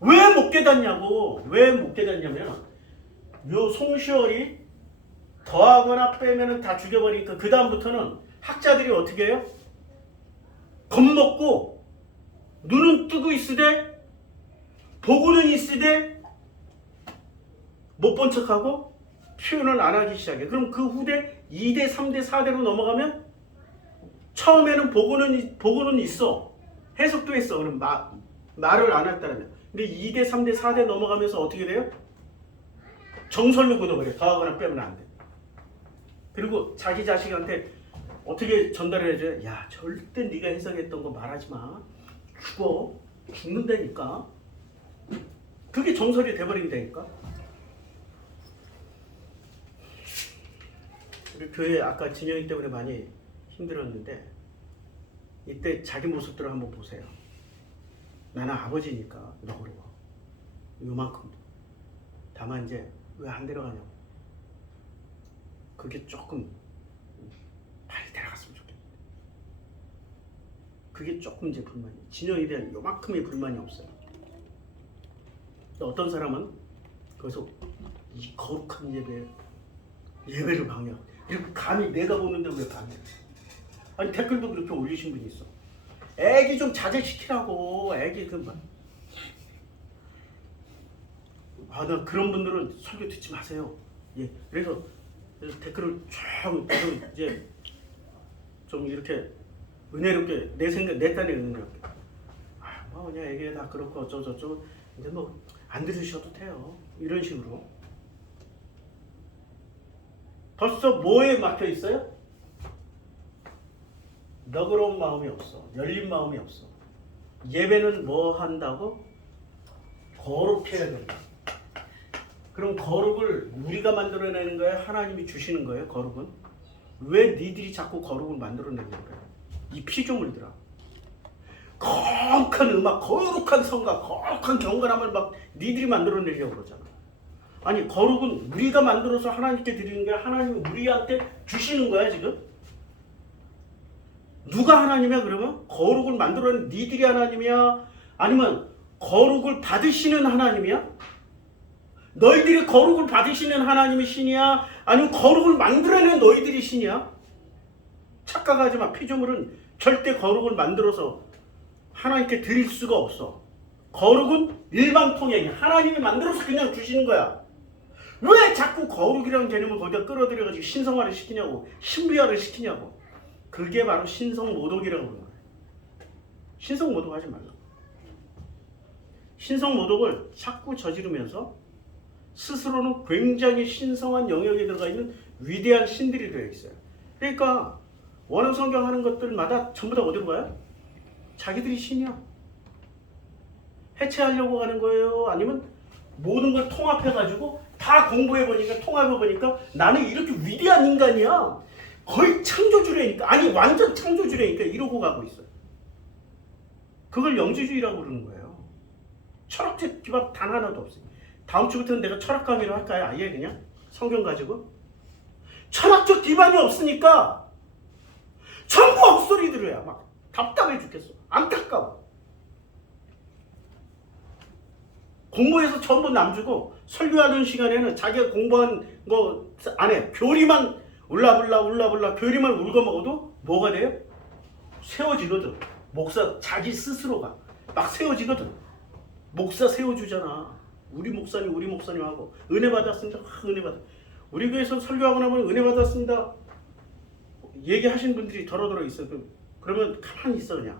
왜 못 깨닫냐고. 왜 못 깨닫냐면 요 송시월이 더하거나 빼면은 다 죽여버리니까 그 다음부터는 학자들이 어떻게 해요? 겁먹고 눈은 뜨고 있으되 보고는 있으되 못 본 척하고 표현을 안 하기 시작해. 그럼 그 후대 2대, 3대, 4대로 넘어가면 처음에는 보고는 있어. 해석도 했어. 그럼 말을 안 했다면. 근데 2대, 3대, 4대 넘어가면서 어떻게 돼요? 정설로 굳어버려. 더하거나 빼면 안 돼. 그리고 자기 자식한테 어떻게 전달을 해줘요? 야, 절대 네가 해석했던 거 말하지 마. 죽는다니까. 그게 정설이 돼버린다니까. 우리 교회 아까 진영이 때문에 많이 힘들었는데 이때 자기 모습들을 한번 보세요. 나는 아버지니까 너그러워. 요만큼. 다만 이제 왜 안 데려가냐고. 그게 조금 빨리 데려갔으면 좋겠는데. 그게 조금 이제 불만이. 진영에 대한 요만큼의 불만이 없어요. 어떤 사람은 거기서 이 거룩한 예배를 방해하고, 이렇게 감히 내가 보는데 왜 방해해? 아니 댓글도 그렇게 올리신 분이 있어. 애기 좀 자제시키라고. 애기 나 그런 분들은 설교 듣지 마세요. 예, 그래서 댓글을 쫙 이제 좀 이렇게 은혜롭게 내 딴에 은혜롭게. 그냥 애기 다 그렇고 어쩌고 근데 뭐 안 들으셔도 돼요. 이런 식으로. 벌써 뭐에 막혀 있어요? 너그러운 마음이 없어. 열린 마음이 없어. 예배는 뭐 한다고? 거룩해야 된다. 그럼 거룩을 우리가 만들어내는 거예요? 하나님이 주시는 거예요? 거룩은? 왜 니들이 자꾸 거룩을 만들어내는 거예요? 이 피조물들아. 거룩한 음악, 거룩한 성가, 거룩한 경건함을 막 니들이 만들어내려고 그러잖아. 아니 거룩은 우리가 만들어서 하나님께 드리는 게 하나님이 우리한테 주시는 거야 지금? 누가 하나님이야 그러면? 거룩을 만들어낸 니들이 하나님이야? 아니면 거룩을 받으시는 하나님이야? 너희들이 거룩을 받으시는 하나님이 신이야? 아니면 거룩을 만들어낸 너희들이 신이야? 착각하지 마. 피조물은 절대 거룩을 만들어서 하나님께 드릴 수가 없어. 거룩은 일방통행이야. 하나님이 만들어서 그냥 주시는 거야. 왜 자꾸 거룩이라는 개념을 거기다 끌어들여가지고 신성화를 시키냐고, 신비화를 시키냐고. 그게 바로 신성모독이라고 그러는 거야. 신성모독 하지 말라. 신성모독을 자꾸 저지르면서 스스로는 굉장히 신성한 영역에 들어가 있는 위대한 신들이 되어 있어요. 그러니까 원어 성경 하는 것들마다 전부 다 어디로 가요? 자기들이 신이야. 해체하려고 하는 거예요? 아니면 모든 걸 통합해가지고 다 공부해보니까 통합해보니까 나는 이렇게 위대한 인간이야. 거의 창조주라니까. 아니 완전 창조주라니까. 이러고 가고 있어요. 그걸 영지주의라고 그러는 거예요. 철학적 기반 단 하나도 없어요. 다음 주부터는 내가 철학 강의를 할까요? 아예 그냥 성경 가지고. 철학적 기반이 없으니까 전부 헛소리 들어야 막 답답해 죽겠어. 안타까워. 공부해서 전부 남주고 설교하는 시간에는 자기가 공부한 거 안에 교리만 울라불라 교리만 울고 먹어도 뭐가 돼요? 세워지거든. 목사 자기 스스로가 막 세워지거든. 목사 세워주잖아. 우리 목사님 하고 은혜 받았습니다. 은혜 받았. 우리 교회에서 설교하고 나면 은혜 받았습니다. 얘기하신 분들이 더러더러 있어. 그러면 가만히 있어 그냥.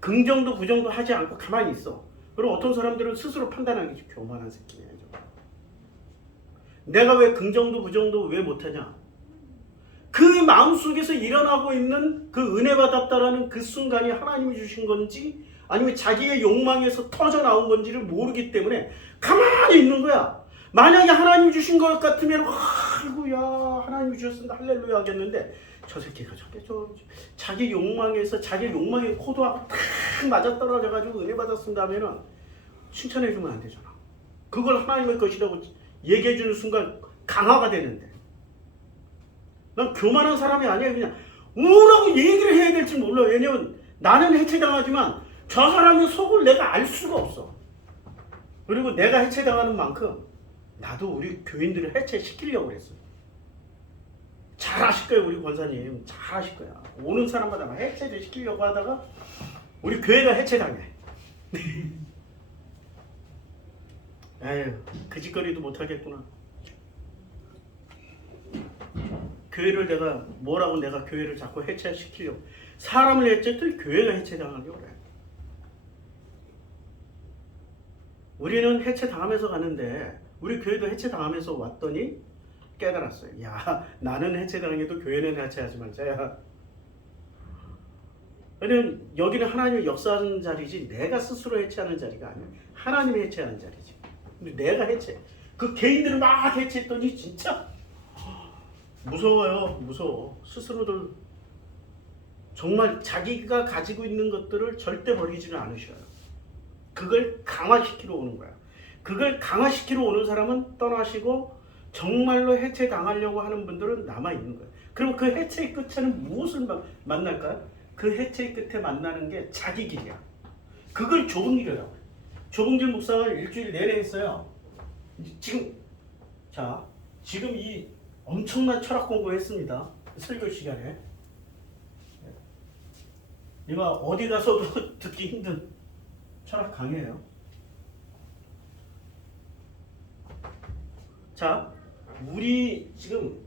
긍정도 부정도 하지 않고 가만히 있어. 그럼 어떤 사람들은 스스로 판단하기 교만한 새끼냐. 내가 왜 긍정도 부정도 왜 못하냐. 그 마음속에서 일어나고 있는 그 은혜 받았다라는 그 순간이 하나님이 주신 건지 아니면 자기의 욕망에서 터져 나온 건지를 모르기 때문에 가만히 있는 거야. 만약에 하나님이 주신 것 같으면 아이고야 하나님이 주셨습니다 할렐루야 하겠는데 저 새끼가 자기 욕망에서 자기 욕망의 코드하고 탁 맞아떨어져가지고 은혜 받았습니다 하면은 칭찬해주면 안 되잖아. 그걸 하나님의 것이라고 얘기해주는 순간 강화가 되는데 난 교만한 사람이 아니야. 그냥 뭐라고 얘기를 해야 될지 몰라. 왜냐면 나는 해체당하지만 저 사람의 속을 내가 알 수가 없어. 그리고 내가 해체당하는 만큼 나도 우리 교인들을 해체시키려고 그랬어. 잘하실 거예요. 우리 권사님 잘하실 거야. 오는 사람마다 해체를 시키려고 하다가 우리 교회가 해체당해. 에휴 그 짓거리도 못하겠구나. 교회를 내가 교회를 자꾸 해체시키려고. 사람을 해체했더니 교회가 해체당하려고 그래. 우리는 해체당하면서 가는데 우리 교회도 해체당하면서 왔더니 깨달았어요. 야 나는 해체당해도 교회는 해체하지 말자. 왜냐면 여기는 하나님이 역사하는 자리지 내가 스스로 해체하는 자리가 아니야. 하나님이 해체하는 자리지. 근데 내가 해체. 그 개인들을 막 해체했더니 진짜 무서워요. 무서워. 스스로들 정말 자기가 가지고 있는 것들을 절대 버리지는 않으셔요. 그걸 강화시키러 오는 거야. 그걸 강화시키러 오는 사람은 떠나시고 정말로 해체당하려고 하는 분들은 남아있는 거예요. 그럼 그 해체의 끝에는 무엇을 만날까요? 그 해체의 끝에 만나는 게 자기 길이야. 그걸 좁은 길이라고 해요. 좁은 길 묵상을 일주일 내내 했어요. 지금 이 엄청난 철학 공부했습니다. 설교 시간에. 이거 어디 가서도 듣기 힘든 철학 강의예요. 자, 우리 지금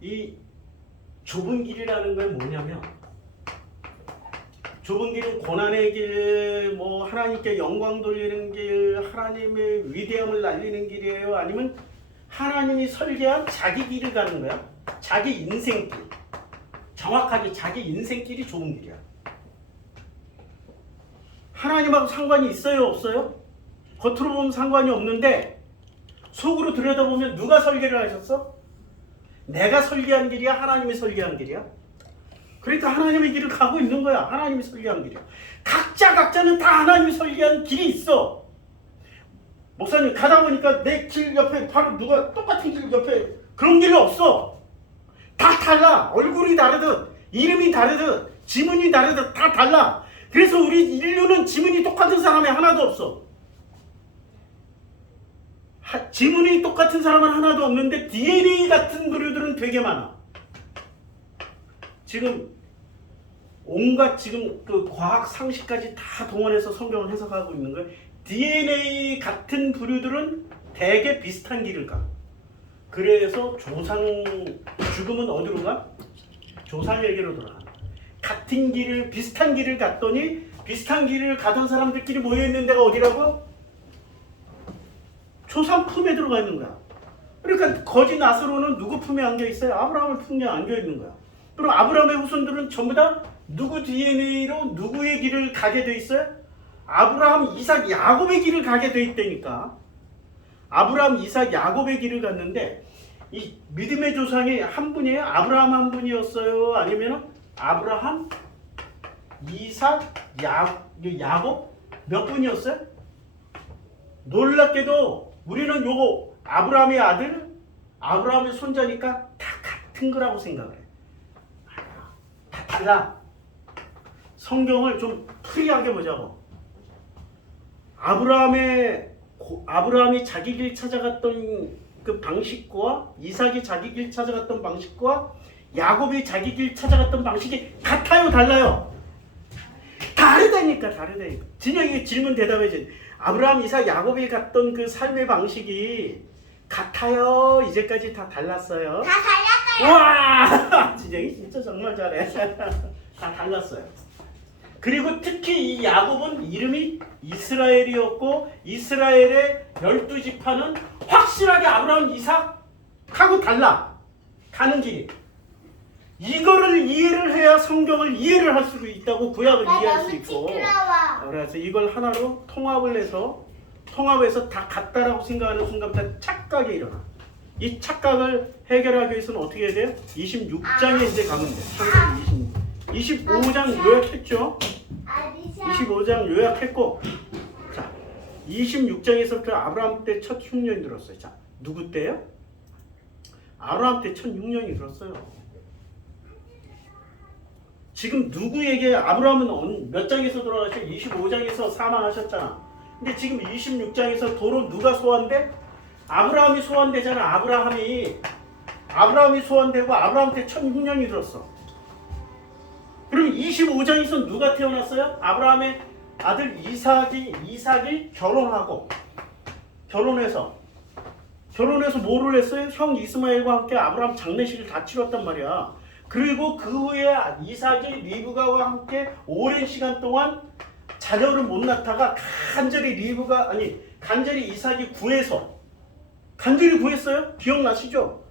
이 좁은 길이라는 건 뭐냐면 좁은 길은 고난의 길, 뭐 하나님께 영광 돌리는 길, 하나님의 위대함을 날리는 길이에요? 아니면 하나님이 설계한 자기 길을 가는 거야? 자기 인생길. 정확하게 자기 인생길이 좁은 길이야. 하나님하고 상관이 있어요? 없어요? 겉으로 보면 상관이 없는데 속으로 들여다보면 누가 설계를 하셨어? 내가 설계한 길이야? 하나님이 설계한 길이야? 그러니까 하나님의 길을 가고 있는 거야. 하나님이 설계한 길이야. 각자는 다 하나님이 설계한 길이 있어. 목사님 가다 보니까 내 길 옆에 바로 누가 똑같은 길 옆에 그런 길이 없어. 다 달라. 얼굴이 다르듯 이름이 다르듯 지문이 다르듯 다 달라. 그래서 우리 인류는 지문이 똑같은 사람이 하나도 없어. 지문이 똑같은 사람은 하나도 없는데 DNA 같은 부류들은 되게 많아. 지금 온갖 지금 그 과학 상식까지 다 동원해서 성경을 해석하고 있는 거예요. DNA 같은 부류들은 대개 비슷한 길을 가. 그래서 조상 죽음은 어디로 가? 조상에게로 돌아가. 같은 길을 비슷한 길을 갔더니 비슷한 길을 가던 사람들끼리 모여 있는 데가 어디라고? 조상 품에 들어가 있는 거야. 그러니까 거지 나사로는 누구 품에 안겨 있어요? 아브라함의 품에 안겨 있는 거야. 그럼 아브라함의 후손들은 전부 다 누구 DNA로 누구의 길을 가게 돼 있어요? 아브라함, 이삭, 야곱의 길을 가게 돼 있다니까. 아브라함, 이삭, 야곱의 길을 갔는데 이 믿음의 조상이 한 분이에요? 아브라함 한 분이었어요? 아니면 아브라함, 이삭, 야곱 몇 분이었어요? 놀랍게도 우리는 요거 아브라함의 아들, 아브라함의 손자니까 다 같은 거라고 생각을 해. 다 달라. 성경을 좀 프리하게 보자고. 아브라함이 자기 길 찾아갔던 그 방식과 이삭이 자기 길 찾아갔던 방식과 야곱이 자기 길 찾아갔던 방식이 같아요, 달라요? 다르다니까. 진영이 질문 대답해야지. 아브라함, 이삭, 야곱이 갔던 그 삶의 방식이 같아요? 이제까지 다 달랐어요? 다 달렸어요. 와! 진영이 진짜 정말 잘해. 다 달랐어요. 그리고 특히 이 야곱은 이름이 이스라엘이었고 이스라엘의 12지파는 확실하게 아브라함, 이삭하고 달라. 가는 길이. 이거를 이해를 해야 성경을 이해를 할 수 있다고 구약을 이해할 수 있고. 그래서 이걸 하나로 통합해서 다 같다라고 생각하는 순간부터 착각이 일어나. 이 착각을 해결하기 위해서는 어떻게 해야 돼요? 26장에 이제 가면 돼. 25장 요약했죠? 25장 요약했고, 자, 26장에서부터 아브라함 때 첫 흉년이 들었어요. 자, 누구 때요? 아브라함 때 첫 흉년이 들었어요. 지금 누구에게 아브라함은 몇 장에서 돌아가셨어요? 25장에서 사망하셨잖아. 근데 지금 26장에서 도로 누가 소환돼? 아브라함이 소환되잖아. 아브라함이 소환되고 아브라함 때 첫 흉년이 들었어. 그럼 25장에서 누가 태어났어요? 아브라함의 아들 이삭이 결혼해서 뭐를 했어요? 형 이스마엘과 함께 아브라함 장례식을 다 치렀단 말이야. 그리고 그 후에 이삭이 리브가와 함께 오랜 시간 동안 자녀를 못 낳다가 간절히 이삭이 간절히 구했어요? 기억나시죠?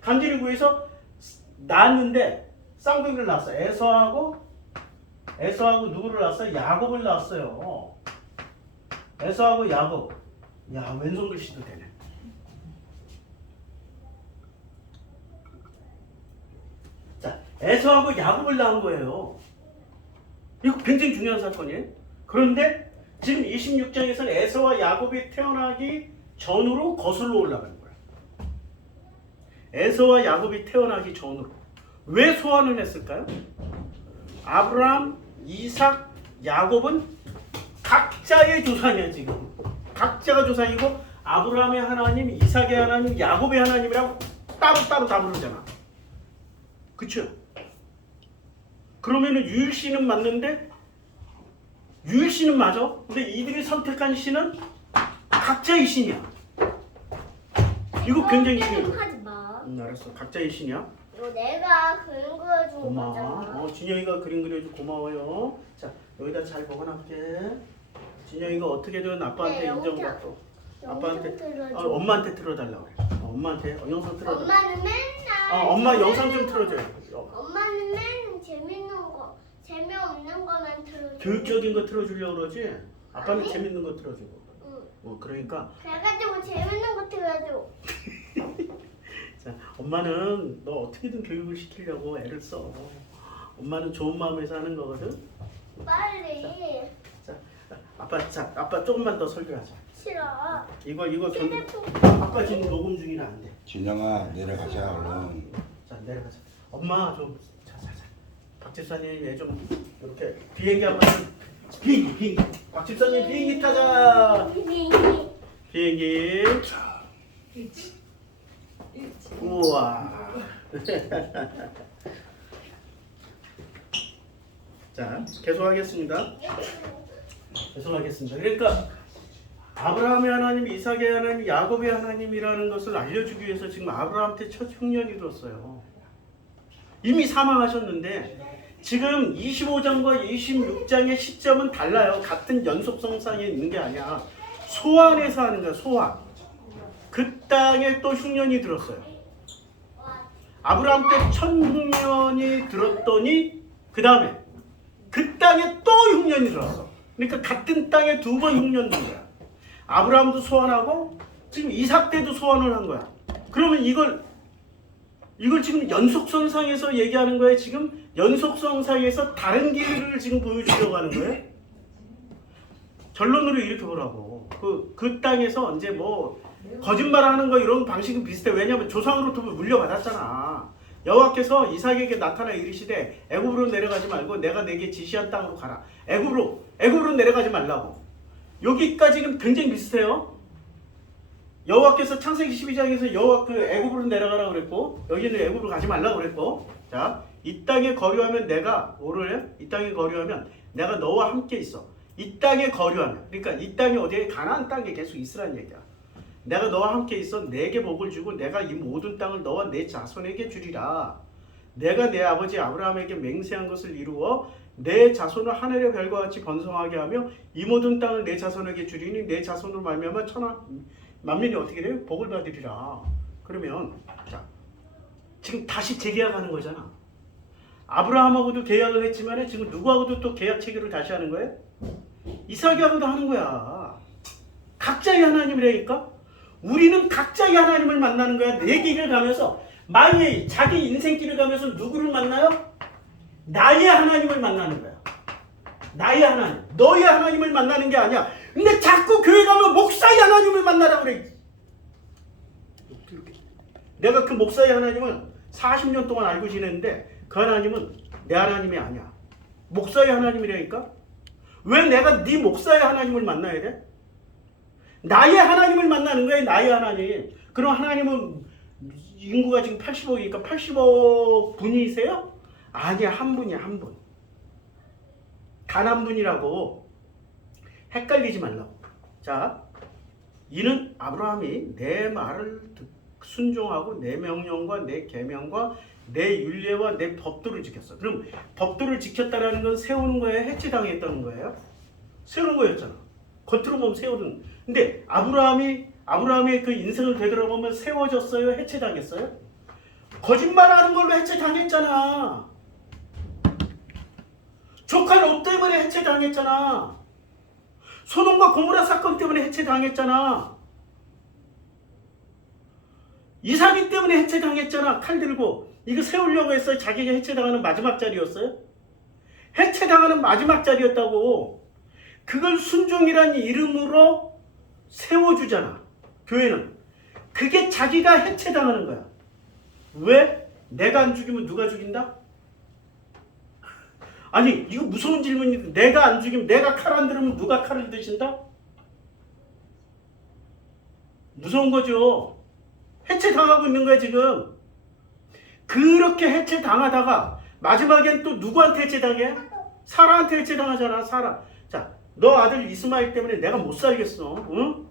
간절히 구해서 낳았는데 쌍둥이를 낳았어. 에서하고 누구를 낳았어요? 야곱을 낳았어요. 에서하고 야곱. 야, 왼손 글씨도 되네. 자, 에서하고 야곱을 낳은 거예요. 이거 굉장히 중요한 사건이에요. 그런데 지금 26장에서는 에서와 야곱이 태어나기 전으로 거슬러 올라가는 거예요. 에서와 야곱이 태어나기 전으로. 왜 소환을 했을까요? 아브라함, 이삭, 야곱은 각자의 조상이야. 지금 각자가 조상이고 아브라함의 하나님, 이삭의 하나님, 야곱의 하나님이라고 따로 다 부르잖아. 그쵸? 그러면은 유일신은 맞는데 유일신은 맞아. 근데 이들이 선택한 신은 각자의 신이야. 이거 굉장히 하지 마. 알았어. 각자의 신이야. 이거 내가 그림 그려준 고마워. 거잖아. 진영이가 그림 그려줘 고마워요. 자, 여기다 잘 보관할게. 진영이가 어떻게든 아빠한테 네, 인정받고. 아빠한테, 영상 틀어줘. 엄마한테 틀어달라고 그래. 엄마한테 영상 틀어줘. 엄마는 맨날. 엄마 영상 좀 틀어줘요. 엄마는 맨날 재밌는 거, 재미없는 거만 틀어줘. 교육적인 거 틀어주려고 그러지. 아빠는 아니. 재밌는 거 틀어주고. 응. 그러니까 그래가지고 재밌는 거 틀어줘. 자, 엄마는 너 어떻게든 교육을 시키려고 애를 써. 엄마는 좋은 마음에서 하는 거거든. 빨리. 아빠 조금만 더 설교하자. 싫어. 이거 휴대폰. 아빠 지금 녹음 중이라 안 돼. 진영아 내려가자 얼른. 자, 내려가자. 엄마 좀 자. 박 집사님 얘 좀 이렇게 비행기 한번 비행기. 박 집사님 비행기 타자. 비행기. 우와. 자, 계속하겠습니다. 그러니까 아브라함의 하나님, 이삭의 하나님, 야곱의 하나님이라는 것을 알려주기 위해서 지금 아브라함한테 첫 흉년이 들었어요. 이미 사망하셨는데 지금 25장과 26장의 시점은 달라요. 같은 연속성상에 있는 게 아니야. 소환해서 하는 거야. 소환. 그 땅에 또 흉년이 들었어요. 아브라함 때 첫 흉년이 들었더니 그 다음에 그 땅에 또 흉년이 들었어. 그러니까 같은 땅에 두 번 흉년 든 거야. 아브라함도 소환하고 지금 이삭 때도 소환을 한 거야. 그러면 이걸 지금 연속선상에서 얘기하는 거예요. 지금 연속선상에서 다른 길을 지금 보여주려고 하는 거예요. 결론으로 이렇게 보라고. 그 땅에서 이제 뭐 거짓말하는 거 이런 방식은 비슷해. 왜냐하면 조상으로부터 물려받았잖아. 여호와께서 이삭에게 나타나 이르시되 애굽으로 내려가지 말고 내가 내게 지시한 땅으로 가라. 애굽으로 내려가지 말라고. 여기까지는 굉장히 비슷해요. 여호와께서 창세기 12장에서 애굽으로 내려가라고 그랬고 여기는 애굽으로 가지 말라고 그랬고 자, 이 땅에 거류하면 내가 뭐를 해? 이 땅에 거류하면 내가 너와 함께 있어. 이 땅에 거류하면 그러니까 이 땅이 어디에 가나안 땅에 계속 있으라는 얘기야. 내가 너와 함께 있어 내게 복을 주고 내가 이 모든 땅을 너와 내 자손에게 주리라. 내가 내 아버지 아브라함에게 맹세한 것을 이루어 내 자손을 하늘의 별과 같이 번성하게 하며 이 모든 땅을 내 자손에게 주리니 내 자손으로 말미암아 천하 만민이 어떻게 돼요? 복을 받으리라. 그러면 자, 지금 다시 재계약하는 거잖아. 아브라함하고도 계약을 했지만 지금 누구하고도 또 계약 체결을 다시 하는 거예요? 이삭하고도 하는 거야. 각자의 하나님이라니까. 우리는 각자의 하나님을 만나는 거야. 내 길을 가면서 자기 인생길을 가면서 누구를 만나요? 나의 하나님을 만나는 거야. 나의 하나님. 너의 하나님을 만나는 게 아니야. 근데 자꾸 교회 가면 목사의 하나님을 만나라고 그래. 내가 그 목사의 하나님을 40년 동안 알고 지냈는데 그 하나님은 내 하나님이 아니야. 목사의 하나님이라니까. 왜 내가 네 목사의 하나님을 만나야 돼? 나의 하나님을 만나는 거야. 나의 하나님. 그럼 하나님은 인구가 지금 80억이니까 80억 분이세요? 아니야. 한 분이야. 한 분. 단 한 분이라고. 헷갈리지 말라고. 자, 이는 아브라함이 내 말을 순종하고 내 명령과 내 계명과 내 율례와 내 법도를 지켰어. 그럼 법도를 지켰다라는 건 세우는 거예요? 해체당했다는 거예요? 세우는 거였잖아. 겉으로 보면 세우는. 근데 아브라함의 그 인생을 되돌아보면 세워졌어요? 해체당했어요? 거짓말하는 걸로 해체당했잖아. 조카 롯 때문에 해체당했잖아. 소돔과 고모라 사건 때문에 해체당했잖아. 이삭이 때문에 해체당했잖아. 칼 들고 이거 세우려고 했어요. 자기가 해체당하는 마지막 자리였어요. 해체당하는 마지막 자리였다고. 그걸 순종이라는 이름으로 세워주잖아. 교회는. 그게 자기가 해체당하는 거야. 왜? 내가 안 죽이면 누가 죽인다? 아니 이거 무서운 질문인데 내가 안 죽이면 내가 칼 안 들으면 누가 칼을 드신다? 무서운 거죠. 해체당하고 있는 거야 지금. 그렇게 해체당하다가 마지막엔 또 누구한테 해체당해? 사라한테 해체당하잖아. 사라. 자, 너 아들 이스마엘 때문에 내가 못 살겠어. 응?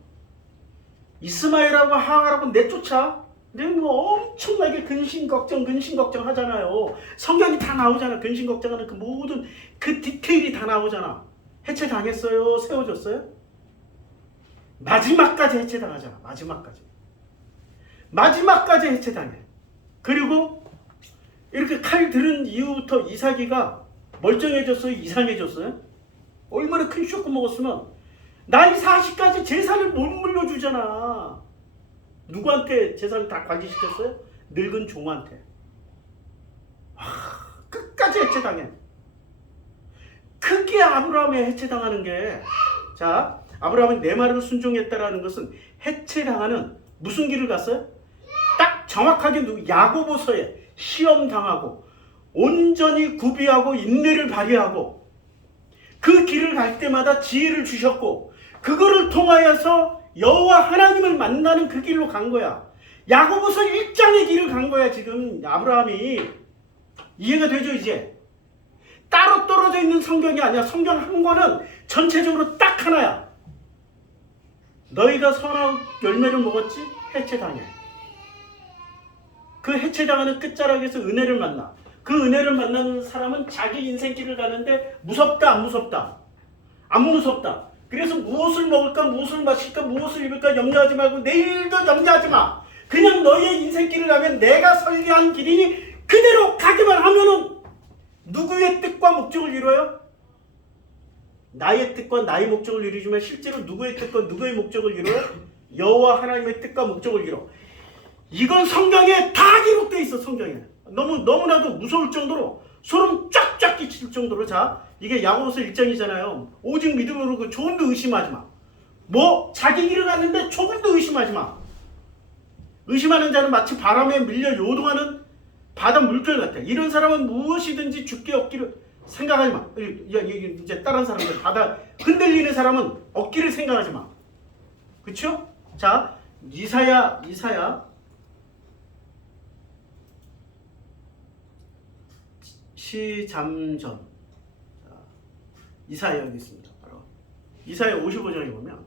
이스마엘하고 하가라고 내쫓아. 근데 뭐 엄청나게 근심 걱정 하잖아요. 성경이 다 나오잖아. 근심 걱정하는 그 모든 그 디테일이 다 나오잖아. 해체당했어요? 세워졌어요? 마지막까지 해체당하잖아. 마지막까지 해체당해. 그리고 이렇게 칼 들은 이후부터 이삭이가 멀쩡해졌어요? 이상해졌어요? 얼마나 큰 쇼크 먹었으면 나이 40까지 재산을 못 물려주잖아. 누구한테 재산을 다 관리시켰어요? 늙은 종한테. 끝까지 해체당해. 그게 아브라함의 해체당하는 게, 자, 아브라함은 내 말을 순종했다라는 것은 해체당하는 무슨 길을 갔어요? 딱 정확하게 야고보서에 시험당하고 온전히 구비하고 인내를 발휘하고 그 길을 갈 때마다 지혜를 주셨고 그거를 통하여서 여호와 하나님을 만나는 그 길로 간 거야. 야고보서 1장의 길을 간 거야. 지금 아브라함이. 이해가 되죠? 이제 따로 떨어져 있는 성경이 아니야. 성경 한 권은 전체적으로 딱 하나야. 너희가 선악 열매를 먹었지? 해체당해. 그 해체당하는 끝자락에서 은혜를 만나. 그 은혜를 만나는 사람은 자기 인생길을 가는데 무섭다 안 무섭다? 안 무섭다. 그래서 무엇을 먹을까 무엇을 마실까 무엇을 입을까 염려하지 말고 내일도 염려하지 마. 그냥 너의 인생길을 가면 내가 설계한 길이니 그대로 가기만 하면은 누구의 뜻과 목적을 이뤄요? 나의 뜻과 나의 목적을 이루지만 실제로 누구의 뜻과 누구의 목적을 이뤄요? 여호와 하나님의 뜻과 목적을 이뤄. 이건 성경에 다 기록되어 있어. 성경에. 너무나도 무서울 정도로 소름 쫙쫙 끼칠 정도로. 자, 이게 야고보서 1장이잖아요. 오직 믿음으로 그 조금도 의심하지 마. 뭐 자기 길을 갔는데 조금도 의심하지 마. 의심하는 자는 마치 바람에 밀려 요동하는 바다 물결 같아. 이런 사람은 무엇이든지 죽게 얻기를 생각하지 마. 이제 다른 사람들 바다 흔들리는 사람은 얻기를 생각하지 마. 그렇죠? 자, 이사야 시잠전. 이사야 여기 있습니다. 바로 이사야 55장에 보면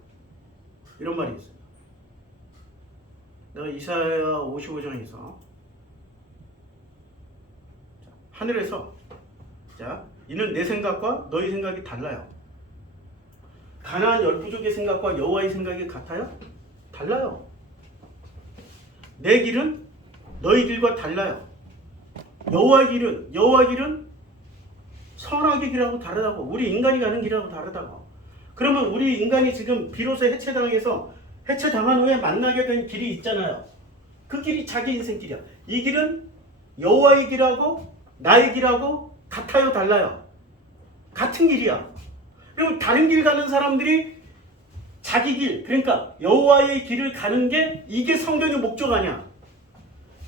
이런 말이 있어요. 내가 이사야 55장에서 하늘에서, 자, 이는 내 생각과 너희 생각이 달라요. 가나안 12족의 생각과 여호와의 생각이 같아요? 달라요. 내 길은 너희 길과 달라요. 여호와 길은 선악의 길하고 다르다고. 우리 인간이 가는 길하고 다르다고. 그러면 우리 인간이 지금 비로소 해체당한 후에 만나게 된 길이 있잖아요. 그 길이 자기 인생 길이야. 이 길은 여호와의 길하고 나의 길하고 같아요, 달라요? 같은 길이야. 그럼 다른 길 가는 사람들이 자기 길, 그러니까 여호와의 길을 가는 게 이게 성경의 목적 아니야.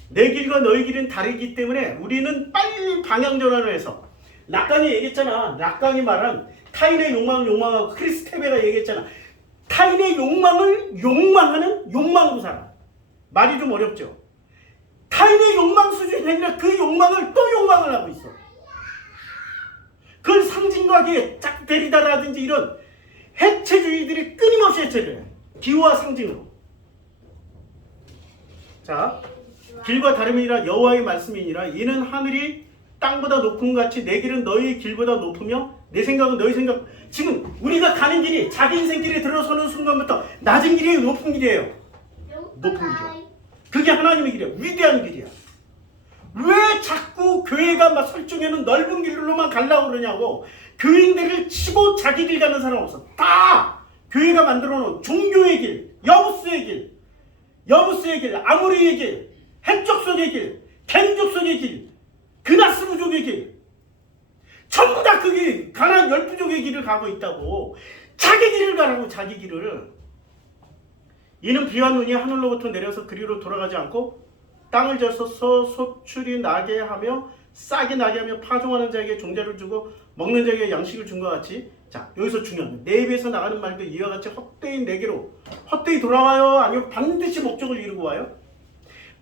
내 길과 너희 길은 다르기 때문에 우리는 빨리 방향 전환을 해서, 락강이 얘기했잖아. 락강이 말한 타인의 욕망을 욕망하고, 크리스테베가 얘기했잖아. 타인의 욕망을 욕망하는 욕망으로 살아. 말이 좀 어렵죠? 타인의 욕망 수준이 아니라 그 욕망을 또 욕망을 하고 있어. 그걸 상징과기에 짝 데리다라든지 이런 해체주의들이 끊임없이 해체를 해. 기호와 상징으로. 자, 길과 다름이니라 여호와의 말씀이니라. 이는 하늘이 땅보다 높음 같이 내 길은 너희 길보다 높으며 내 생각은 너희 생각. 지금 우리가 가는 길이 자기 인생 길에 들어서는 순간부터 낮은 길이에요, 높은 길이에요? 높은 길이야. 그게 하나님의 길이야. 위대한 길이야. 왜 자꾸 교회가 막 설정해놓은 넓은 길로만 가려고 그러냐고. 교인들을 치고 자기 길 가는 사람 없어. 다 교회가 만들어놓은 종교의 길, 여부스의 길, 아모리의 길, 헷족속의 길, 겐족속의 길, 그나스부족의 길, 전부 다 그 길, 가나안 12족의 길을 가고 있다고. 자기 길을 가라고. 자기 길을. 이는 비와 눈이 하늘로부터 내려서 그리로 돌아가지 않고 땅을 져서 소출이 나게 하며 싹이 나게 하며 파종하는 자에게 종자를 주고 먹는 자에게 양식을 준 것 같이. 자, 여기서 중요한 거. 내 입에서 나가는 말도 이와 같이 헛되이 내게로 헛되이 돌아와요? 아니면 반드시 목적을 이루고 와요?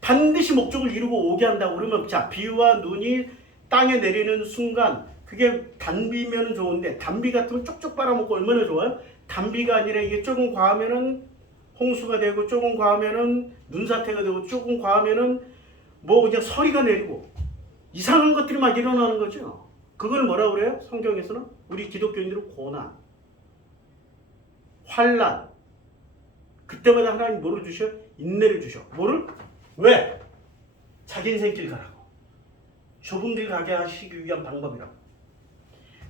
반드시 목적을 이루고 오게 한다고. 그러면 자, 비와 눈이 땅에 내리는 순간 그게 단비면 좋은데, 단비 같으면 쪽쪽 빨아먹고 얼마나 좋아요? 단비가 아니라 이게 조금 과하면은 홍수가 되고 조금 과하면은 눈사태가 되고 조금 과하면은 뭐 그냥 서리가 내리고 이상한 것들이 막 일어나는 거죠. 그걸 뭐라고 그래요? 성경에서는 우리 기독교인들은 고난, 환난. 그때마다 하나님 뭐를 주셔? 인내를 주셔. 뭐를? 왜? 자기 인생 길 가라고. 좁은 길 가게 하시기 위한 방법이라고.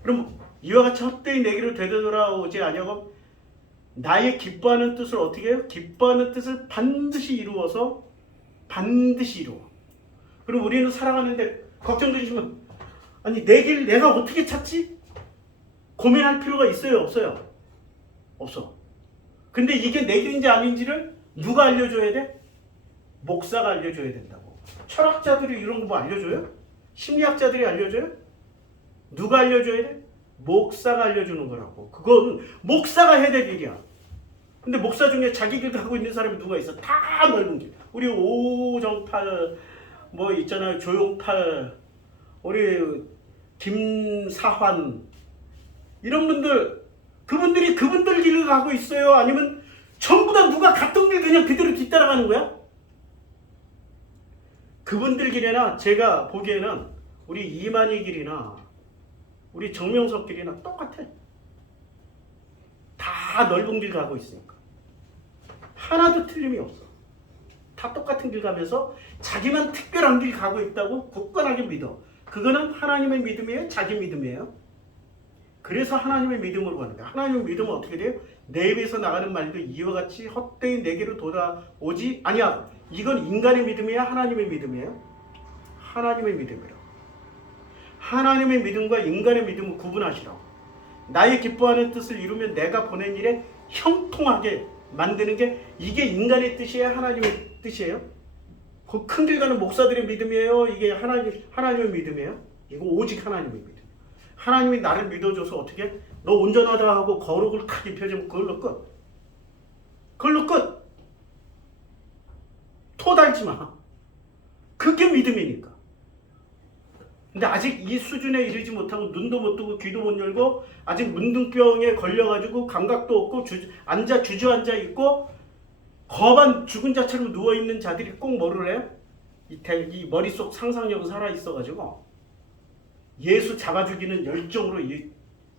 그럼 이와 같이 헛되이 내기로 되돌아오지 아니하고 나의 기뻐하는 뜻을 어떻게 해요? 기뻐하는 뜻을 반드시 이루어서 반드시 이루어. 그럼 우리는 살아가는데 걱정되시면 아니 내 길 내가 어떻게 찾지? 고민할 필요가 있어요? 없어요? 없어. 근데 이게 내 길인지 아닌지를 누가 알려줘야 돼? 목사가 알려줘야 된다고. 철학자들이 이런 거 뭐 알려줘요? 심리학자들이 알려줘요? 누가 알려줘야 돼? 목사가 알려주는 거라고. 그건 목사가 해야 될 일이야. 근데 목사 중에 자기 길 가고 있는 사람이 누가 있어? 다 넓은 길. 우리 오정팔 뭐 있잖아요. 조용팔, 우리 김사환 이런 분들, 그분들이 그분들 길을 가고 있어요? 아니면 전부 다 누가 갔던 길 그냥 그대로 뒤따라가는 거야? 그분들 길이나 제가 보기에는 우리 이만희 길이나 우리 정명석 길이나 똑같아. 다 넓은 길 가고 있으니까. 하나도 틀림이 없어. 다 똑같은 길 가면서 자기만 특별한 길 가고 있다고 굳건하게 믿어. 그거는 하나님의 믿음이에요? 자기 믿음이에요? 그래서 하나님의 믿음으로 가는 거야. 하나님의 믿음은 어떻게 돼요? 내 입에서 나가는 말도 이와 같이 헛되이 내게로 돌아오지 아니야. 이건 인간의 믿음이야? 하나님의 믿음이에요? 하나님의 믿음이라고. 하나님의 믿음과 인간의 믿음을 구분하시라고. 나의 기뻐하는 뜻을 이루면 내가 보낸 일에 형통하게 만드는 게 이게 인간의 뜻이에요? 하나님의 뜻이에요? 그 큰 길 가는 목사들의 믿음이에요? 이게 하나님의 믿음이에요? 이거 오직 하나님의 믿음. 하나님이 나를 믿어줘서 어떻게? 너 운전하다 하고 거룩을 탁 입혀주면 그걸로 끝. 그걸로 끝. 토 달지 마. 그게 믿음이니까. 근데 아직 이 수준에 이르지 못하고 눈도 못 뜨고 귀도 못 열고 아직 문둥병에 걸려가지고 감각도 없고 앉아 주저앉아 있고 거반 죽은 자처럼 누워있는 자들이 꼭 뭐를 해요? 이 머릿속 상상력은 살아있어가지고 예수 잡아 죽이는 열정으로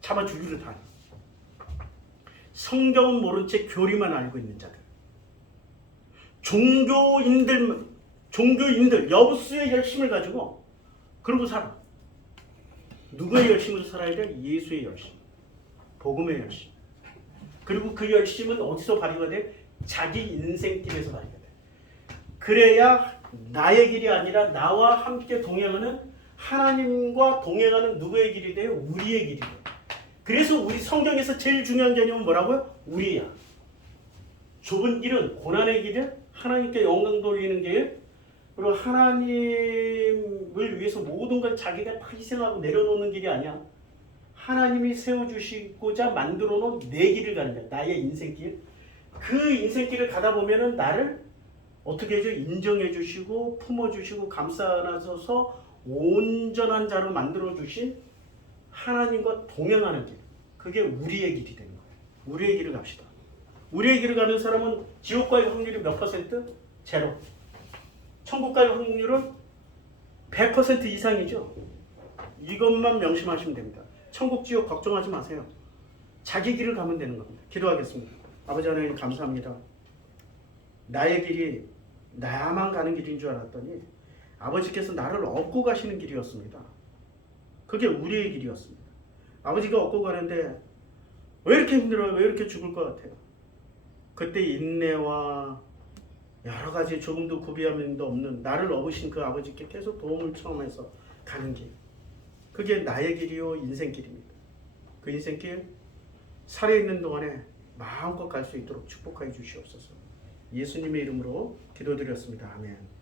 잡아 죽이려 다. 성경은 모른 채 교리만 알고 있는 자들. 종교인들 여부수의 열심을 가지고 그러고 살아. 누구의 열심으로 살아야 돼? 예수의 열심. 복음의 열심. 그리고 그 열심은 어디서 발휘가 돼? 자기 인생길에서 발휘가 돼. 그래야 나의 길이 아니라 나와 함께 동행하는 하나님과 동행하는 누구의 길이 돼요? 우리의 길이 돼요. 그래서 우리 성경에서 제일 중요한 개념은 뭐라고요? 우리야. 좁은 길은 고난의 길이야. 하나님께 영광 돌리는 길. 그리고 하나님을 위해서 모든 걸 자기가 다 희생하고 내려놓는 길이 아니야. 하나님이 세워주시고자 만들어 놓은 내 길을 가는 거야. 나의 인생길. 그 인생길을 가다 보면은 나를 어떻게 해줘? 인정해 주시고 품어 주시고 감싸 안아서 온전한 자로 만들어 주신 하나님과 동행하는 길. 그게 우리의 길이 되는 거예요. 우리의 길을 갑시다. 우리의 길을 가는 사람은 지옥 갈 확률이 몇 퍼센트? 제로. 천국 갈 확률은 100% 이상이죠. 이것만 명심하시면 됩니다. 천국 지옥 걱정하지 마세요. 자기 길을 가면 되는 겁니다. 기도하겠습니다. 아버지 하나님 감사합니다. 나의 길이 나만 가는 길인 줄 알았더니 아버지께서 나를 업고 가시는 길이었습니다. 그게 우리의 길이었습니다. 아버지가 업고 가는데 왜 이렇게 힘들어요? 왜 이렇게 죽을 것 같아요? 그때 인내와 여러 가지 조금도 구비함도 없는 나를 업으신 그 아버지께 계속 도움을 청해서 가는 길. 그게 나의 길이요 인생길입니다. 그 인생길 살아있는 동안에 마음껏 갈 수 있도록 축복하여 주시옵소서. 예수님의 이름으로 기도드렸습니다. 아멘.